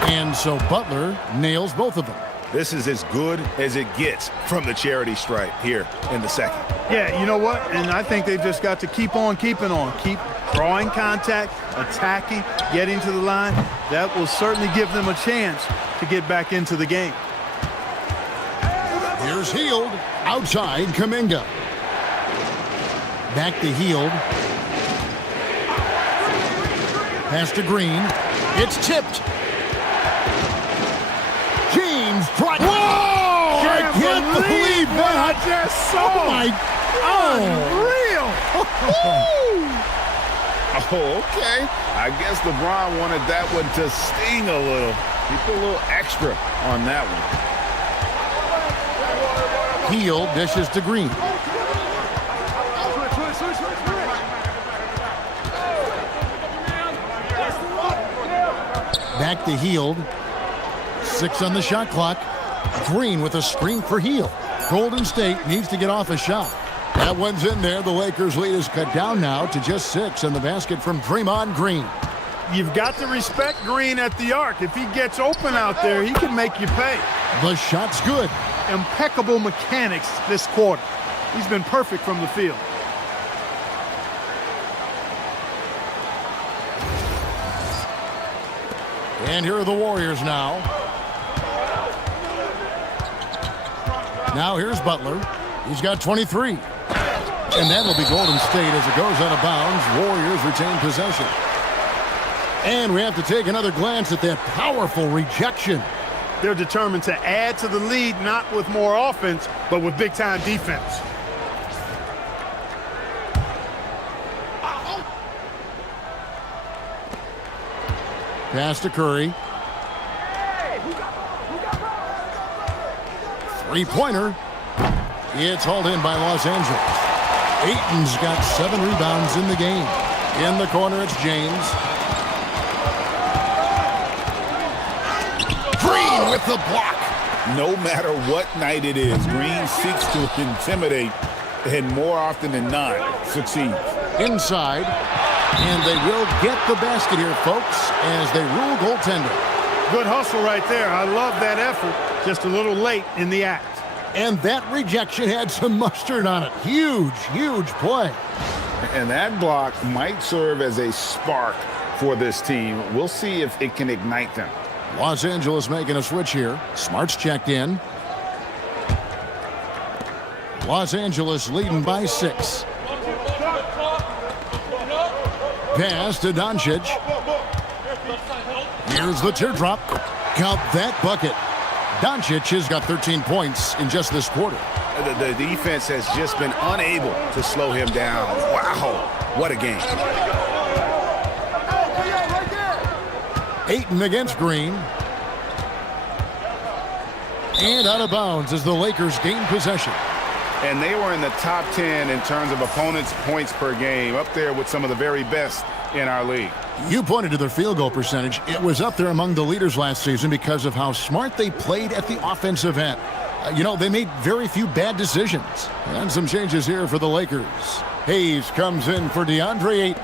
And so Butler nails both of them. This is as good as it gets from the charity stripe here in the second. Yeah, you know what? And I think they've just got to keep on keeping on. Keep drawing contact, attacking, getting to the line. That will certainly give them a chance to get back into the game. Here's Hield. Outside, Kuminga. Back to Hield. Pass to Green. It's tipped. James trying. Whoa! I can't believe that. I just saw. Oh my. Unreal. Oh, okay. I guess LeBron wanted that one to sting a little. He put a little extra on that one. Hield dishes to Green. Back to Hield. 6 on the shot clock. Green with a screen for Hield. Golden State needs to get off a shot. That one's in there. The Lakers' lead is cut down now to just 6, and the basket from Draymond Green. You've got to respect Green at the arc. If he gets open out there, he can make you pay. The shot's good. Impeccable mechanics this quarter. He's been perfect from the field. And here are the Warriors now. Now here's Butler. He's got 23. And that'll be Golden State as it goes out of bounds. Warriors retain possession. And we have to take another glance at that powerful rejection. They're determined to add to the lead, not with more offense, but with big-time defense. Pass to Curry. Three-pointer. It's hauled in by Los Angeles. Ayton's got 7 rebounds in the game. In the corner, it's James. Green with the block. No matter what night it is, Green seeks to intimidate and more often than not succeeds. Inside. And they will get the basket here, folks, as they rule goaltender. Good hustle right there. I love that effort. Just a little late in the act. And that rejection had some mustard on it. Huge, huge play. And that block might serve as a spark for this team. We'll see if it can ignite them. Los Angeles making a switch here. Smart's checked in. Los Angeles leading by 6. Pass to Doncic. Here's the teardrop. Count that bucket. Doncic has got 13 points in just this quarter. The defense has just been unable to slow him down. Wow, what a game. Ayton against Green. And out of bounds as the Lakers gain possession. and they were in the top 10 in terms of opponents' points per game, up there with some of the very best in our league. You pointed to their field goal percentage. It was up there among the leaders last season because of how smart they played at the offensive end. They made very few bad decisions. And some changes here for the Lakers. Hayes comes in for DeAndre Ayton.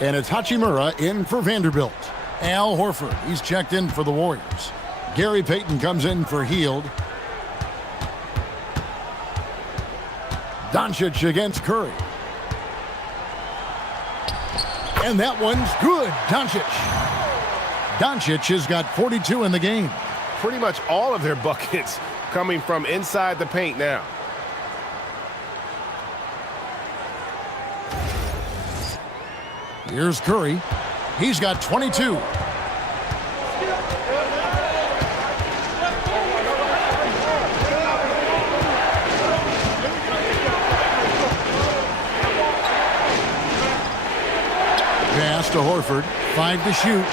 And it's Hachimura in for Vanderbilt. Al Horford, he's checked in for the Warriors. Gary Payton comes in for Hield. Doncic against Curry. And that one's good. Doncic has got 42 in the game. Pretty much all of their buckets coming from inside the paint now. Here's Curry. He's got 22. Pass to Horford. 5 to shoot.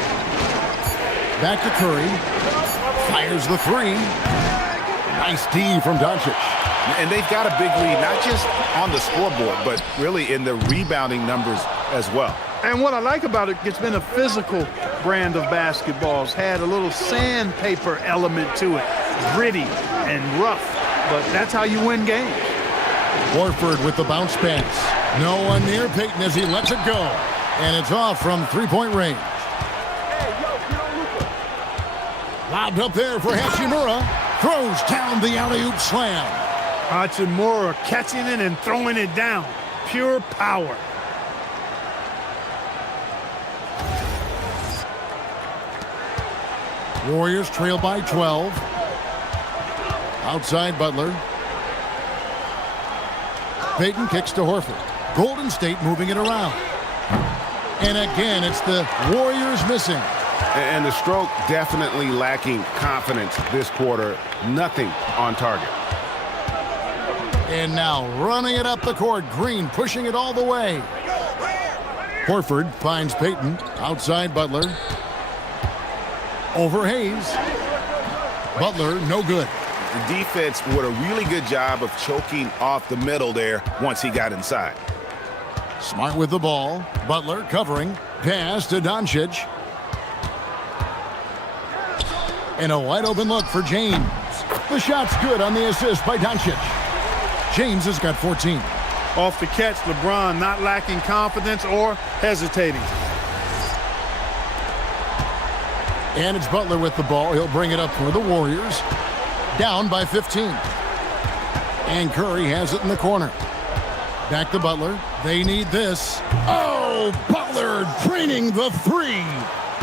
Back to Curry. Fires the 3. Nice D from Doncic. And they've got a big lead, not just on the scoreboard, but really in the rebounding numbers as well. And what I like about it, it's been a physical brand of basketball. It's had a little sandpaper element to it. Gritty and rough, but that's how you win games. Horford with the bounce pass. No one near Payton as he lets it go. And it's off from three-point range. Lobbed up there for Hachimura. Throws down the alley-oop slam. Hachimura catching it and throwing it down. Pure power. Warriors trail by 12. Outside Butler. Payton kicks to Horford. Golden State moving it around. And again, it's the Warriors missing. And the stroke definitely lacking confidence this quarter. Nothing on target. And now running it up the court. Green pushing it all the way. Horford finds Payton. Outside Butler. Over Hayes. Butler, no good. The defense did a really good job of choking off the middle there once he got inside. Smart with the ball. Butler covering. Pass to Doncic. And a wide open look for James. The shot's good on the assist by Doncic. James has got 14. Off the catch, LeBron not lacking confidence or hesitating. And it's Butler with the ball. He'll bring it up for the Warriors. Down by 15. And Curry has it in the corner. Back to Butler. They need this. Oh, Butler draining the 3.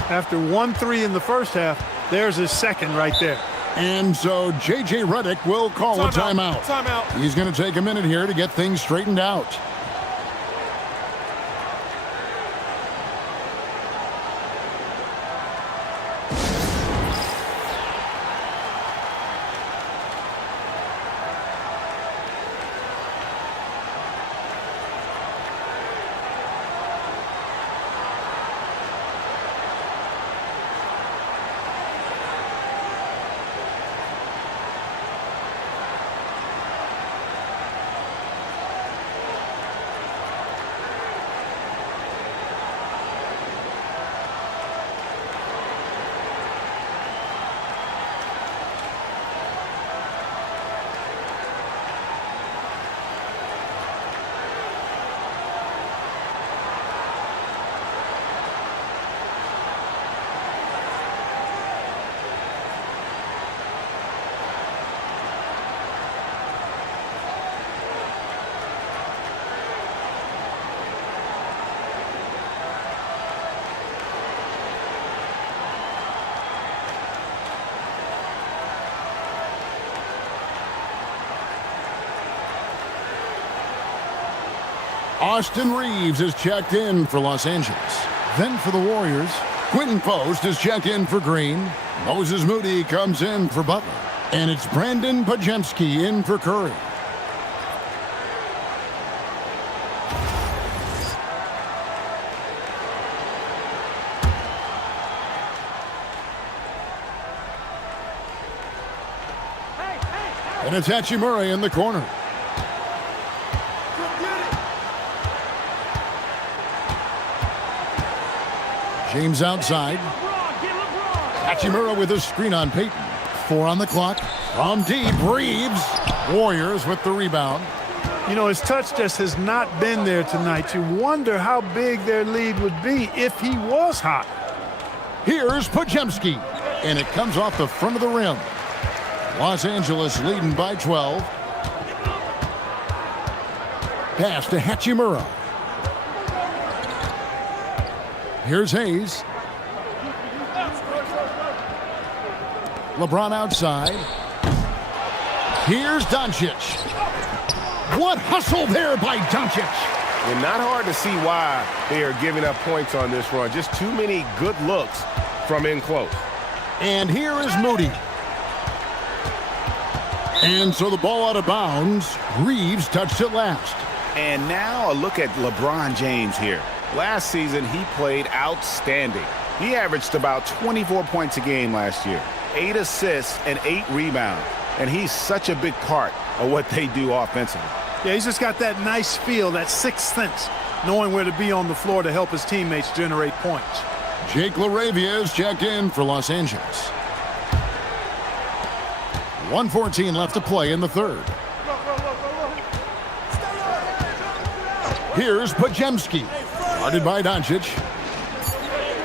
After 1-3 in the first half, there's his second right there. And so J.J. Redick will call a timeout. He's going to take a minute here to get things straightened out. Austin Reeves is checked in for Los Angeles. Then for the Warriors, Quentin Post is checked in for Green. Moses Moody comes in for Butler. And it's Brandon Pajemski in for Curry. And it's Hachimura in the corner. James outside. Hachimura with a screen on Payton. 4 on the clock. From deep, Reeves. Warriors with the rebound. You know, his touch just has not been there tonight. You wonder how big their lead would be if he was hot. Here's Podziemski, and it comes off the front of the rim. Los Angeles leading by 12. Pass to Hachimura. Here's Hayes. LeBron outside. Here's Doncic. What hustle there by Doncic. And not hard to see why they are giving up points on this run. Just too many good looks from in close. And here is Moody. And so the ball out of bounds. Reeves touched it last. And now a look at LeBron James here. Last season, he played outstanding. He averaged about 24 points a game last year, 8 assists and 8 rebounds. And he's such a big part of what they do offensively. Yeah, he's just got that nice feel, that sixth sense, knowing where to be on the floor to help his teammates generate points. Jake LaRavia is checked in for Los Angeles. 1:14 left to play in the third. Here's Podziemski. Guarded by Doncic.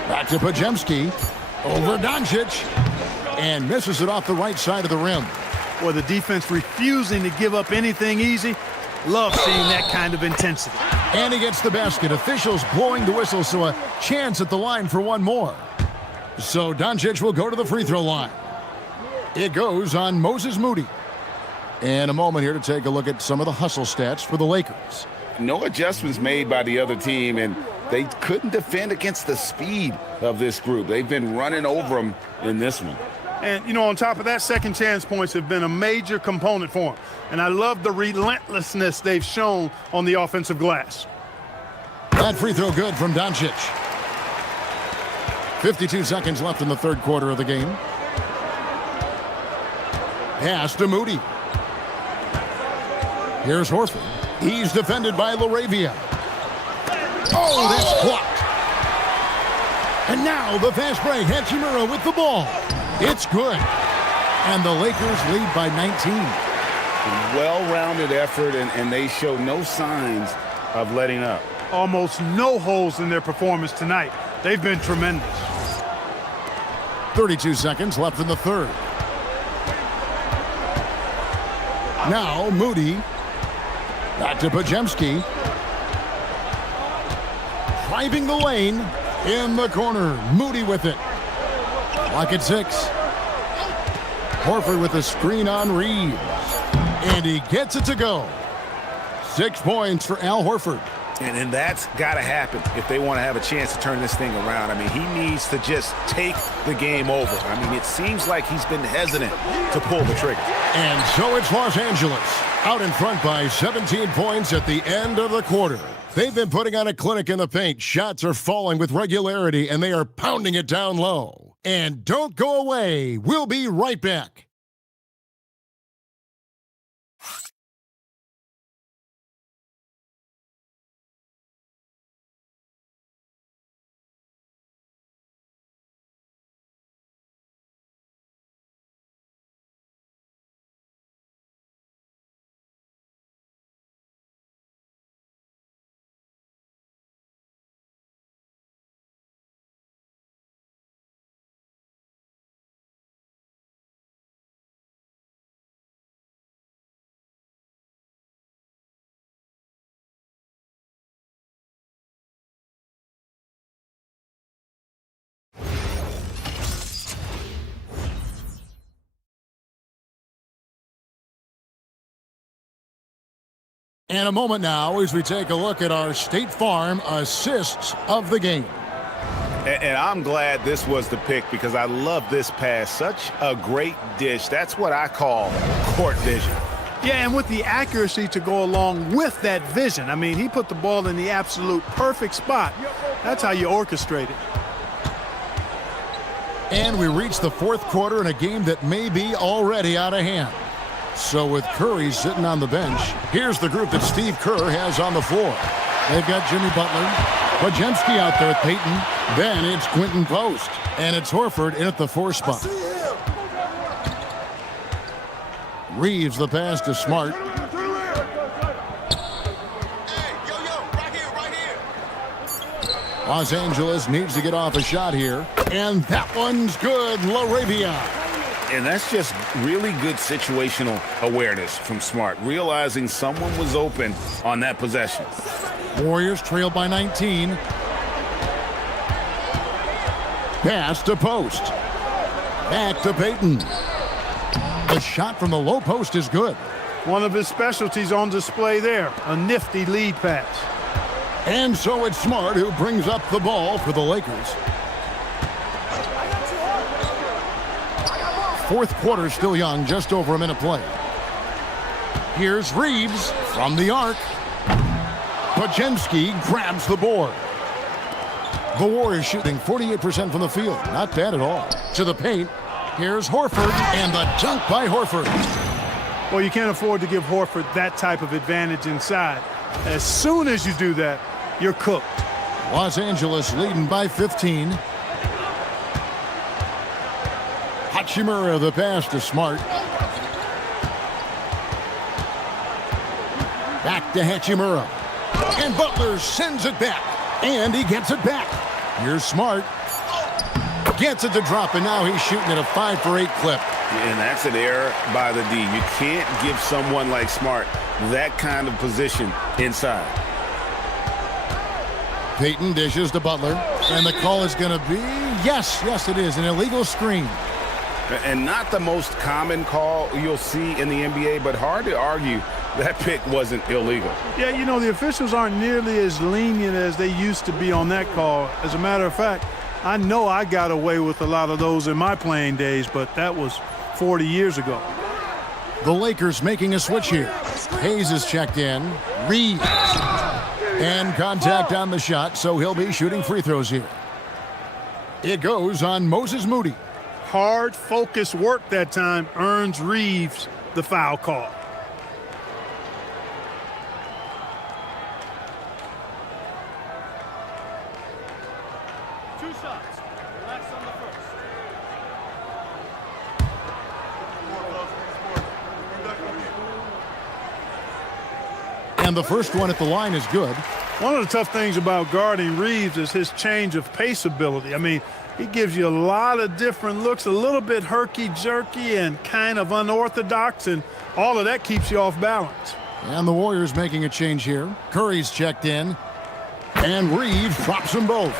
Back to Podziemski. Over Doncic. And misses it off the right side of the rim. Well, the defense refusing to give up anything easy. Love seeing that kind of intensity. And he gets the basket. Officials blowing the whistle, so a chance at the line for one more. So Doncic will go to the free throw line. It goes on Moses Moody. And a moment here to take a look at some of the hustle stats for the Lakers. No adjustments made by the other team, and they couldn't defend against the speed of this group. They've been running over them in this one. And, you know, on top of that, second chance points have been a major component for them. And I love the relentlessness they've shown on the offensive glass. That free throw good from Doncic. 52 seconds left in the third quarter of the game. Pass to Moody. Here's Horford. He's defended by LaRavia. Oh, that's blocked. And now the fast break. Hachimura with the ball. It's good. And the Lakers lead by 19. Well-rounded effort, and they show no signs of letting up. Almost no holes in their performance tonight. They've been tremendous. 32 seconds left in the third. Now Moody. Back to Podziemski. Driving the lane in the corner. Moody with it. Clock at 6. Horford with a screen on Reeves. And he gets it to go. 6 points for Al Horford. And that's got to happen if they want to have a chance to turn this thing around. I mean, he needs to just take the game over. I mean, it seems like he's been hesitant to pull the trigger. And so it's Los Angeles out in front by 17 points at the end of the quarter. They've been putting on a clinic in the paint. Shots are falling with regularity, and they are pounding it down low. And don't go away. We'll be right back. And a moment now as we take a look at our State Farm assists of the game. And I'm glad this was the pick because I love this pass. Such a great dish. That's what I call court vision. Yeah, and with the accuracy to go along with that vision. I mean, he put the ball in the absolute perfect spot. That's how you orchestrate it. And we reach the fourth quarter in a game that may be already out of hand. So with Curry sitting on the bench, here's the group that Steve Kerr has on the floor. They've got Jimmy Butler, Podziemski out there with Payton, Then it's Quinton Post, and it's Horford in at the 4 spot. Reeves the pass to Smart. Los Angeles needs to get off a shot here, and that one's good. LaRavia. And that's just really good situational awareness from Smart, realizing someone was open on that possession. Warriors trail by 19. Pass to Post. Back to Payton. The shot from the low post is good. One of his specialties on display there, a nifty lead pass. And so it's Smart who brings up the ball for the Lakers. Fourth quarter still young, just over a minute play. Here's Reeves from the arc. Podziemski grabs the board. The Warriors shooting 48% from the field. Not bad at all. To the paint. Here's Horford, and the dunk by Horford. Well, you can't afford to give Horford that type of advantage inside. As soon as you do that, you're cooked. Los Angeles leading by 15. Hachimura the pass to Smart. Back to Hachimura. And Butler sends it back. And he gets it back. Here's Smart. Gets it to drop, and now he's shooting at a 5 for 8 clip. And that's an error by the D. You can't give someone like Smart that kind of position inside. Payton dishes to Butler, and the call is going to be, yes, it is, an illegal screen. And not the most common call you'll see in the NBA, but hard to argue that pick wasn't illegal. Yeah, you know, the officials aren't nearly as lenient as they used to be on that call. As a matter of fact, I know I got away with a lot of those in my playing days, but that was 40 years ago. The Lakers making a switch here. Hayes is checked in. Reeves. And contact on the shot, so he'll be shooting free throws here. It goes on Moses Moody. Hard, focused work that time earns Reeves the foul call. Two shots. Relax on the first. And the first one at the line is good. One of the tough things about guarding Reeves is his change of pace ability. I mean, he gives you a lot of different looks, a little bit herky-jerky and kind of unorthodox, and all of that keeps you off balance. And the Warriors making a change here. Curry's checked in. And Reeves drops them both.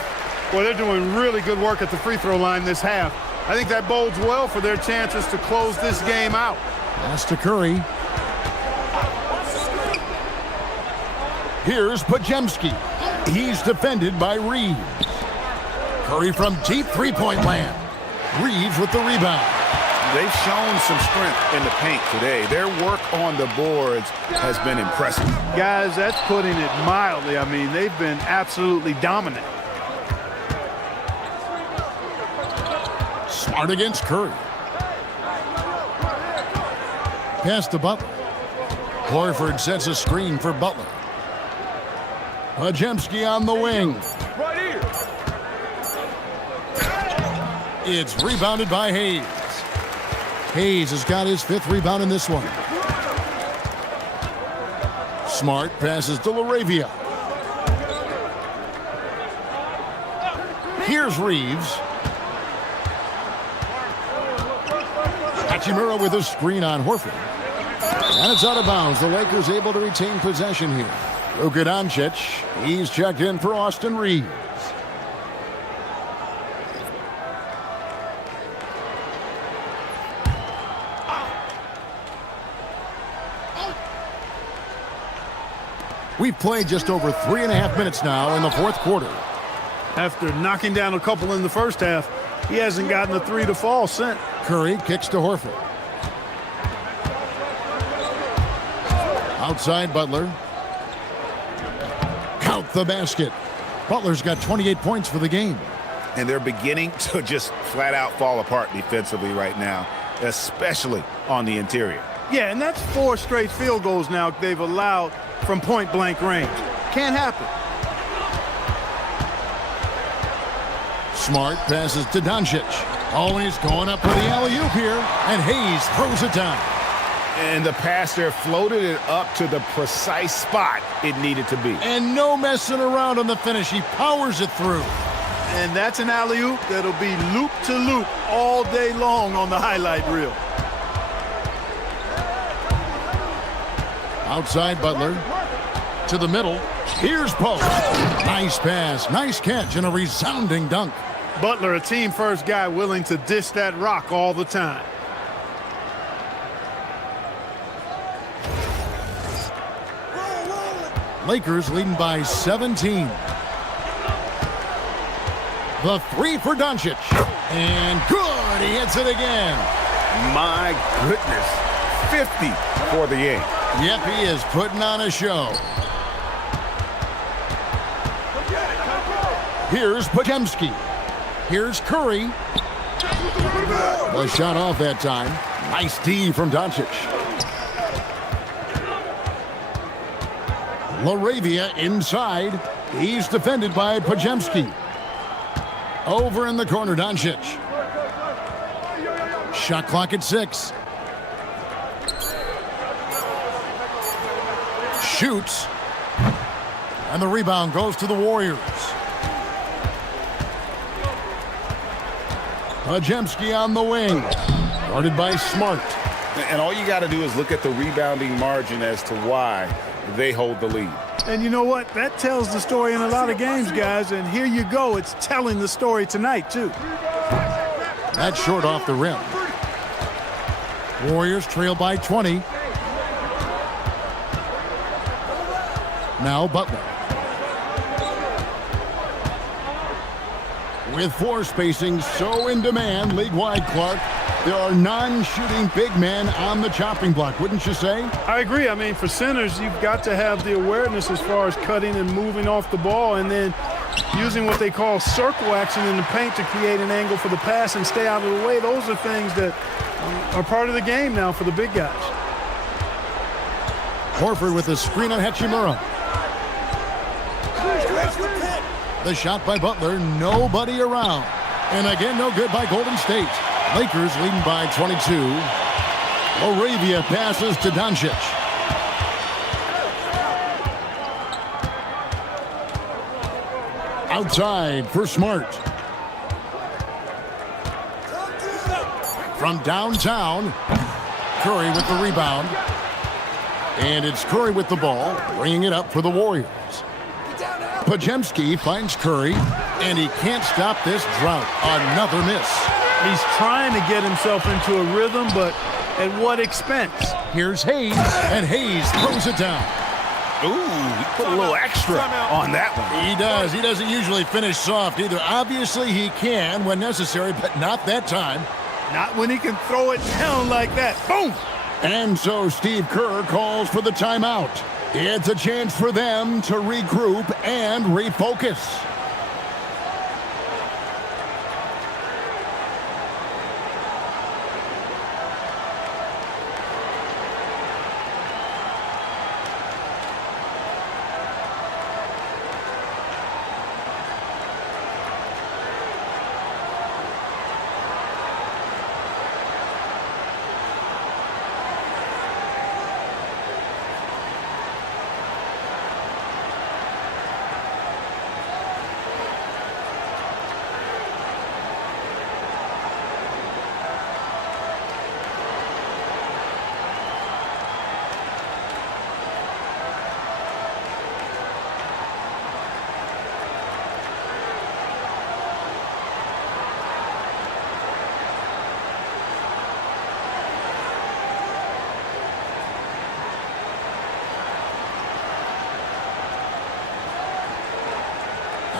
Well, they're doing really good work at the free throw line this half. I think that bodes well for their chances to close this game out. Pass to Curry. Here's Podziemski. He's defended by Reeves. Curry from deep three-point land. Reeves with the rebound. They've shown some strength in the paint today. Their work on the boards has been impressive. Guys, that's putting it mildly. I mean, they've been absolutely dominant. Smart against Curry. Pass to Butler. Horford sets a screen for Butler. Podziemski on the wing. Right here. It's rebounded by Hayes. Hayes has got his 5th rebound in this one. Smart passes to LaRavia. Here's Reeves. Hachimura with a screen on Horford. And it's out of bounds. The Lakers able to retain possession here. Luka Doncic, he's checked in for Austin Reeves. We've played just over 3.5 minutes now in the fourth quarter. After knocking down a couple in the first half, he hasn't gotten a 3 to fall since. Curry kicks to Horford. Outside Butler. Count the basket. Butler's got 28 points for the game. And they're beginning to just flat out fall apart defensively right now, especially on the interior. Yeah, and that's 4 straight field goals now they've allowed from point-blank range. Can't happen. Smart passes to Doncic. Always going up for the alley-oop here, and Hayes throws it down. And the pass there floated it up to the precise spot it needed to be. And no messing around on the finish. He powers it through. And that's an alley-oop that'll be loop to loop all day long on the highlight reel. Outside Butler. To the middle. Here's Pope. Nice pass, nice catch, and a resounding dunk. Butler, a team-first guy willing to dish that rock all the time. Lakers leading by 17. The three for Doncic. And good, he hits it again. My goodness, 50 for the game. Yep, he is putting on a show. Here's Podziemski. Here's Curry. The shot off that time. Nice D from Doncic. LaRavia inside. He's defended by Podziemski. Over in the corner, Doncic. Shot clock at 6. Shoots. And the rebound goes to the Warriors. Podziemski on the wing. Guarded by Smart. And all you got to do is look at the rebounding margin as to why they hold the lead. And you know what? That tells the story in a lot of games, guys. And here you go. It's telling the story tonight, too. That's short off the rim. Warriors trail by 20. Now Butler. With floor spacing so in demand league-wide, Clark, there are non-shooting big men on the chopping block, wouldn't you say? I agree. I mean, for centers, you've got to have the awareness as far as cutting and moving off the ball and then using what they call circle action in the paint to create an angle for the pass and stay out of the way. Those are things that are part of the game now for the big guys. Horford with a screen on Hachimura. The shot by Butler, nobody around. And again, no good by Golden State. Lakers leading by 22. LaRavia passes to Doncic. Outside for Smart. From downtown, Curry with the rebound. And it's Curry with the ball, bringing it up for the Warriors. Podziemski finds Curry, and he can't stop this drought. Another miss. He's trying to get himself into a rhythm, but at what expense? Here's Hayes, and Hayes throws it down. Ooh, he put a little extra on that one. He does. He doesn't usually finish soft either. Obviously, he can when necessary, but not that time. Not when he can throw it down like that. Boom! And so Steve Kerr calls for the timeout. It's a chance for them to regroup and refocus.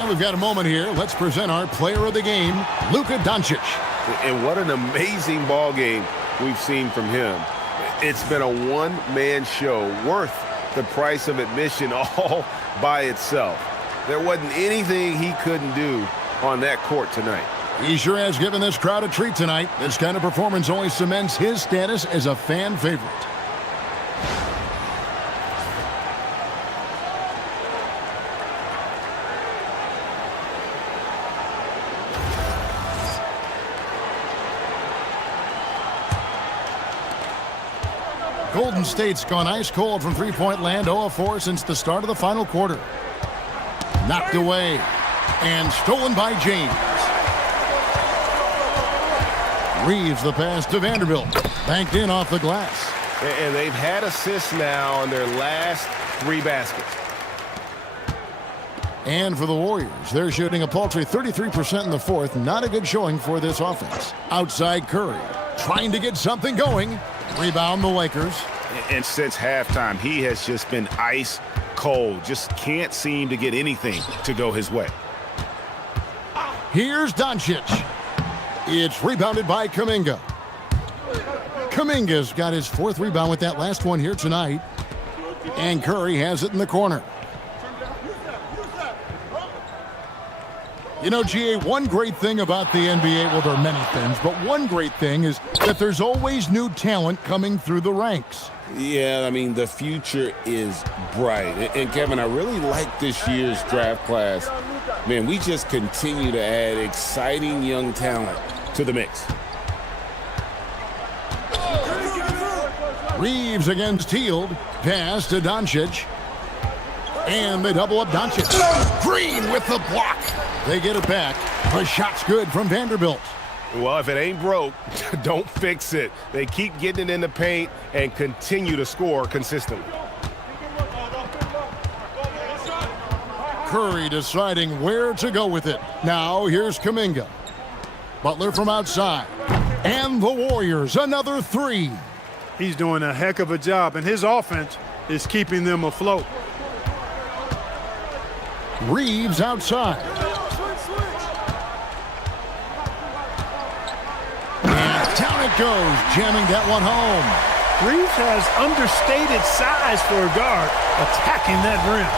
We've got a moment here. Let's present our player of the game, Luka Doncic. And what an amazing ball game we've seen from him. It's been a one-man show worth the price of admission all by itself. There wasn't anything he couldn't do on that court tonight. He sure has given this crowd a treat tonight. This kind of performance only cements his status as a fan favorite. Golden State's gone ice cold from three-point land, 0 of 4 since the start of the final quarter. Knocked away and stolen by James. Reeves the pass to Vanderbilt. Banked in off the glass. And they've had assists now on their last 3 baskets. And for the Warriors, they're shooting a paltry 33% in the fourth. Not a good showing for this offense. Outside Curry, trying to get something going. Rebound the Lakers. And since halftime, he has just been ice cold. Just can't seem to get anything to go his way. Here's Doncic. It's rebounded by Kuminga. Kuminga's got his 4th rebound with that last one here tonight. And Curry has it in the corner. You know, GA, one great thing about the NBA, well, there are many things, but one great thing is that there's always new talent coming through the ranks. Yeah, I mean, the future is bright. And Kevin, I really like this year's draft class. Man, we just continue to add exciting young talent to the mix. Reeves against Hield. Pass to Doncic. And they double up Doncic. Green with the block. They get it back. The shot's good from Vanderbilt. Well, if it ain't broke, don't fix it. They keep getting it in the paint and continue to score consistently. Curry deciding where to go with it. Now here's Kuminga. Butler from outside. And the Warriors, another 3. He's doing a heck of a job, and his offense is keeping them afloat. Reeves outside. And down it goes, jamming that one home. Reeves has understated size for a guard, attacking that rim.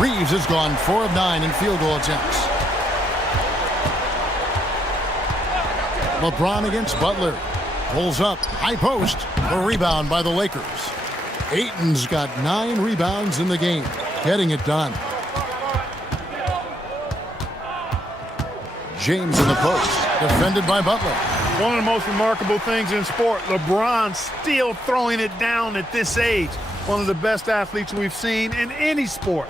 Reeves has gone 4 of 9 in field goal attempts. LeBron against Butler. Pulls up, high post, a rebound by the Lakers. Ayton's got 9 rebounds in the game, getting it done. James in the post, defended by Butler. One of the most remarkable things in sport, LeBron still throwing it down at this age. One of the best athletes we've seen in any sport.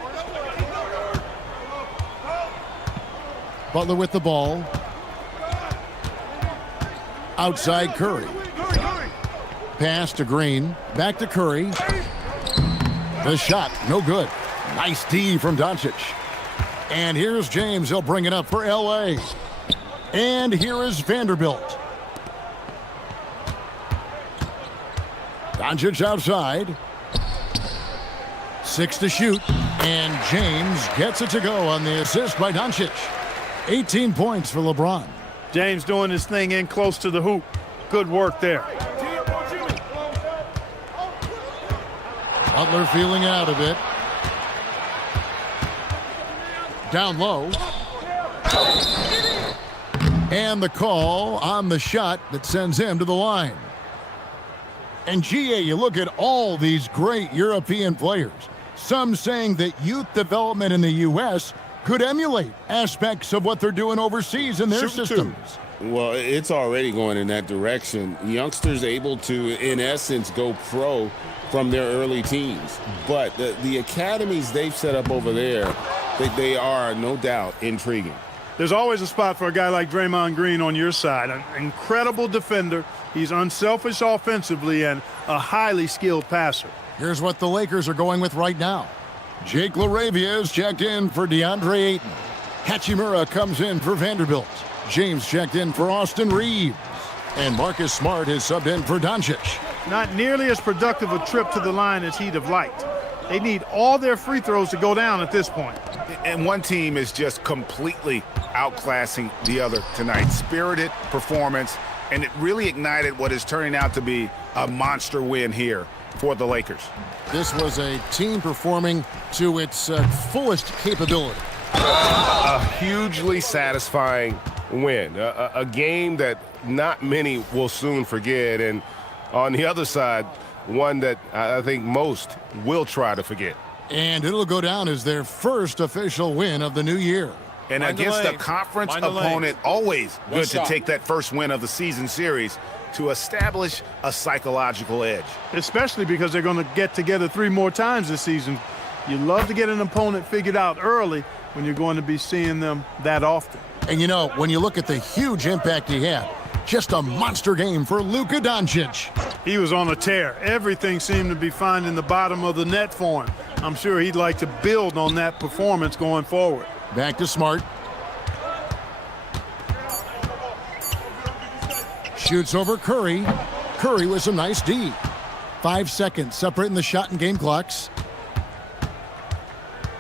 Butler with the ball. Outside Curry. Pass to Green. Back to Curry. The shot, no good. Nice D from Doncic. And here's James. He'll bring it up for LA. And here is Vanderbilt. Doncic outside. 6 to shoot. And James gets it to go on the assist by Doncic. 18 points for LeBron. James doing his thing in close to the hoop. Good work there. Butler feeling out of it. Down low. And the call on the shot that sends him to the line. And GA, you look at all these great European players. Some saying that youth development in the U.S. could emulate aspects of what they're doing overseas in their systems. Well, it's already going in that direction. Youngsters able to, in essence, go pro from their early teens. But the academies they've set up over there, they are, no doubt, intriguing. There's always a spot for a guy like Draymond Green on your side. An incredible defender. He's unselfish offensively and a highly skilled passer. Here's what the Lakers are going with right now. Jake LaRavia is checked in for DeAndre Ayton. Hachimura comes in for Vanderbilt. James checked in for Austin Reeves. And Marcus Smart is subbed in for Doncic. Not nearly as productive a trip to the line as he'd have liked. They need all their free throws to go down at this point. And one team is just completely outclassing the other tonight. Spirited performance, and it really ignited what is turning out to be a monster win here for the Lakers. This was a team performing to its fullest capability. A hugely satisfying win. A game that not many will soon forget. And on the other side, one that I think most will try to forget. And it'll go down as their first official win of the new year. And against a conference opponent, always good to take that first win of the season series. to establish a psychological edge. Especially because they're going to get together 3 more times this season. You love to get an opponent figured out early when you're going to be seeing them that often. And you know, when you look at the huge impact he had, just a monster game for Luka Doncic. He was on a tear. Everything seemed to be finding the bottom of the net for him. I'm sure he'd like to build on that performance going forward. Back to Smart. Shoots over Curry. Curry with some nice D. 5 seconds separating the shot and game clocks.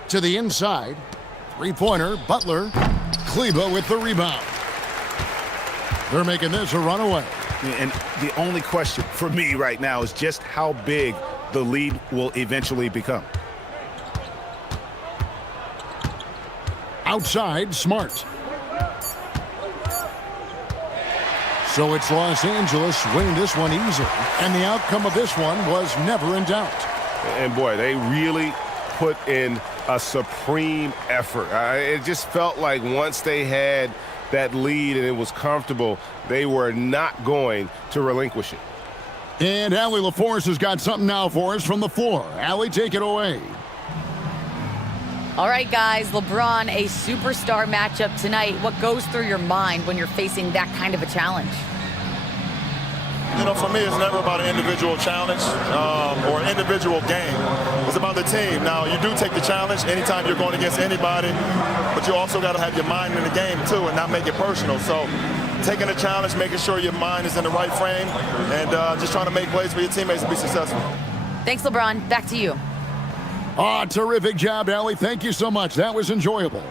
To the inside. Three-pointer, Butler. Kleba with the rebound. They're making this a runaway. And the only question for me right now is just how big the lead will eventually become. Outside, Smart. So it's Los Angeles winning this one easily. And the outcome of this one was never in doubt. And boy, they really put in a supreme effort. It just felt like once they had that lead and it was comfortable, they were not going to relinquish it. And Allie LaForce has got something now for us from the floor. Allie, take it away. All right, guys, LeBron, a superstar matchup tonight. What goes through your mind when you're facing that kind of a challenge? You know, for me, it's never about an individual challenge or an individual game. It's about the team. Now, you do take the challenge anytime you're going against anybody, but you also got to have your mind in the game, too, and not make it personal. So taking the challenge, making sure your mind is in the right frame, and just trying to make plays for your teammates to be successful. Thanks, LeBron. Back to you. Oh, terrific job, Allie. Thank you so much. That was enjoyable.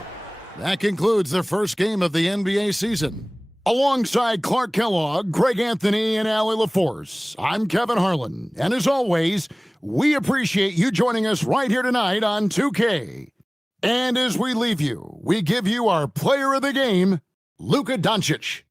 That concludes the first game of the NBA season. Alongside Clark Kellogg, Greg Anthony, and Allie LaForce, I'm Kevin Harlan. And as always, we appreciate you joining us right here tonight on 2K. And as we leave you, we give you our player of the game, Luka Doncic.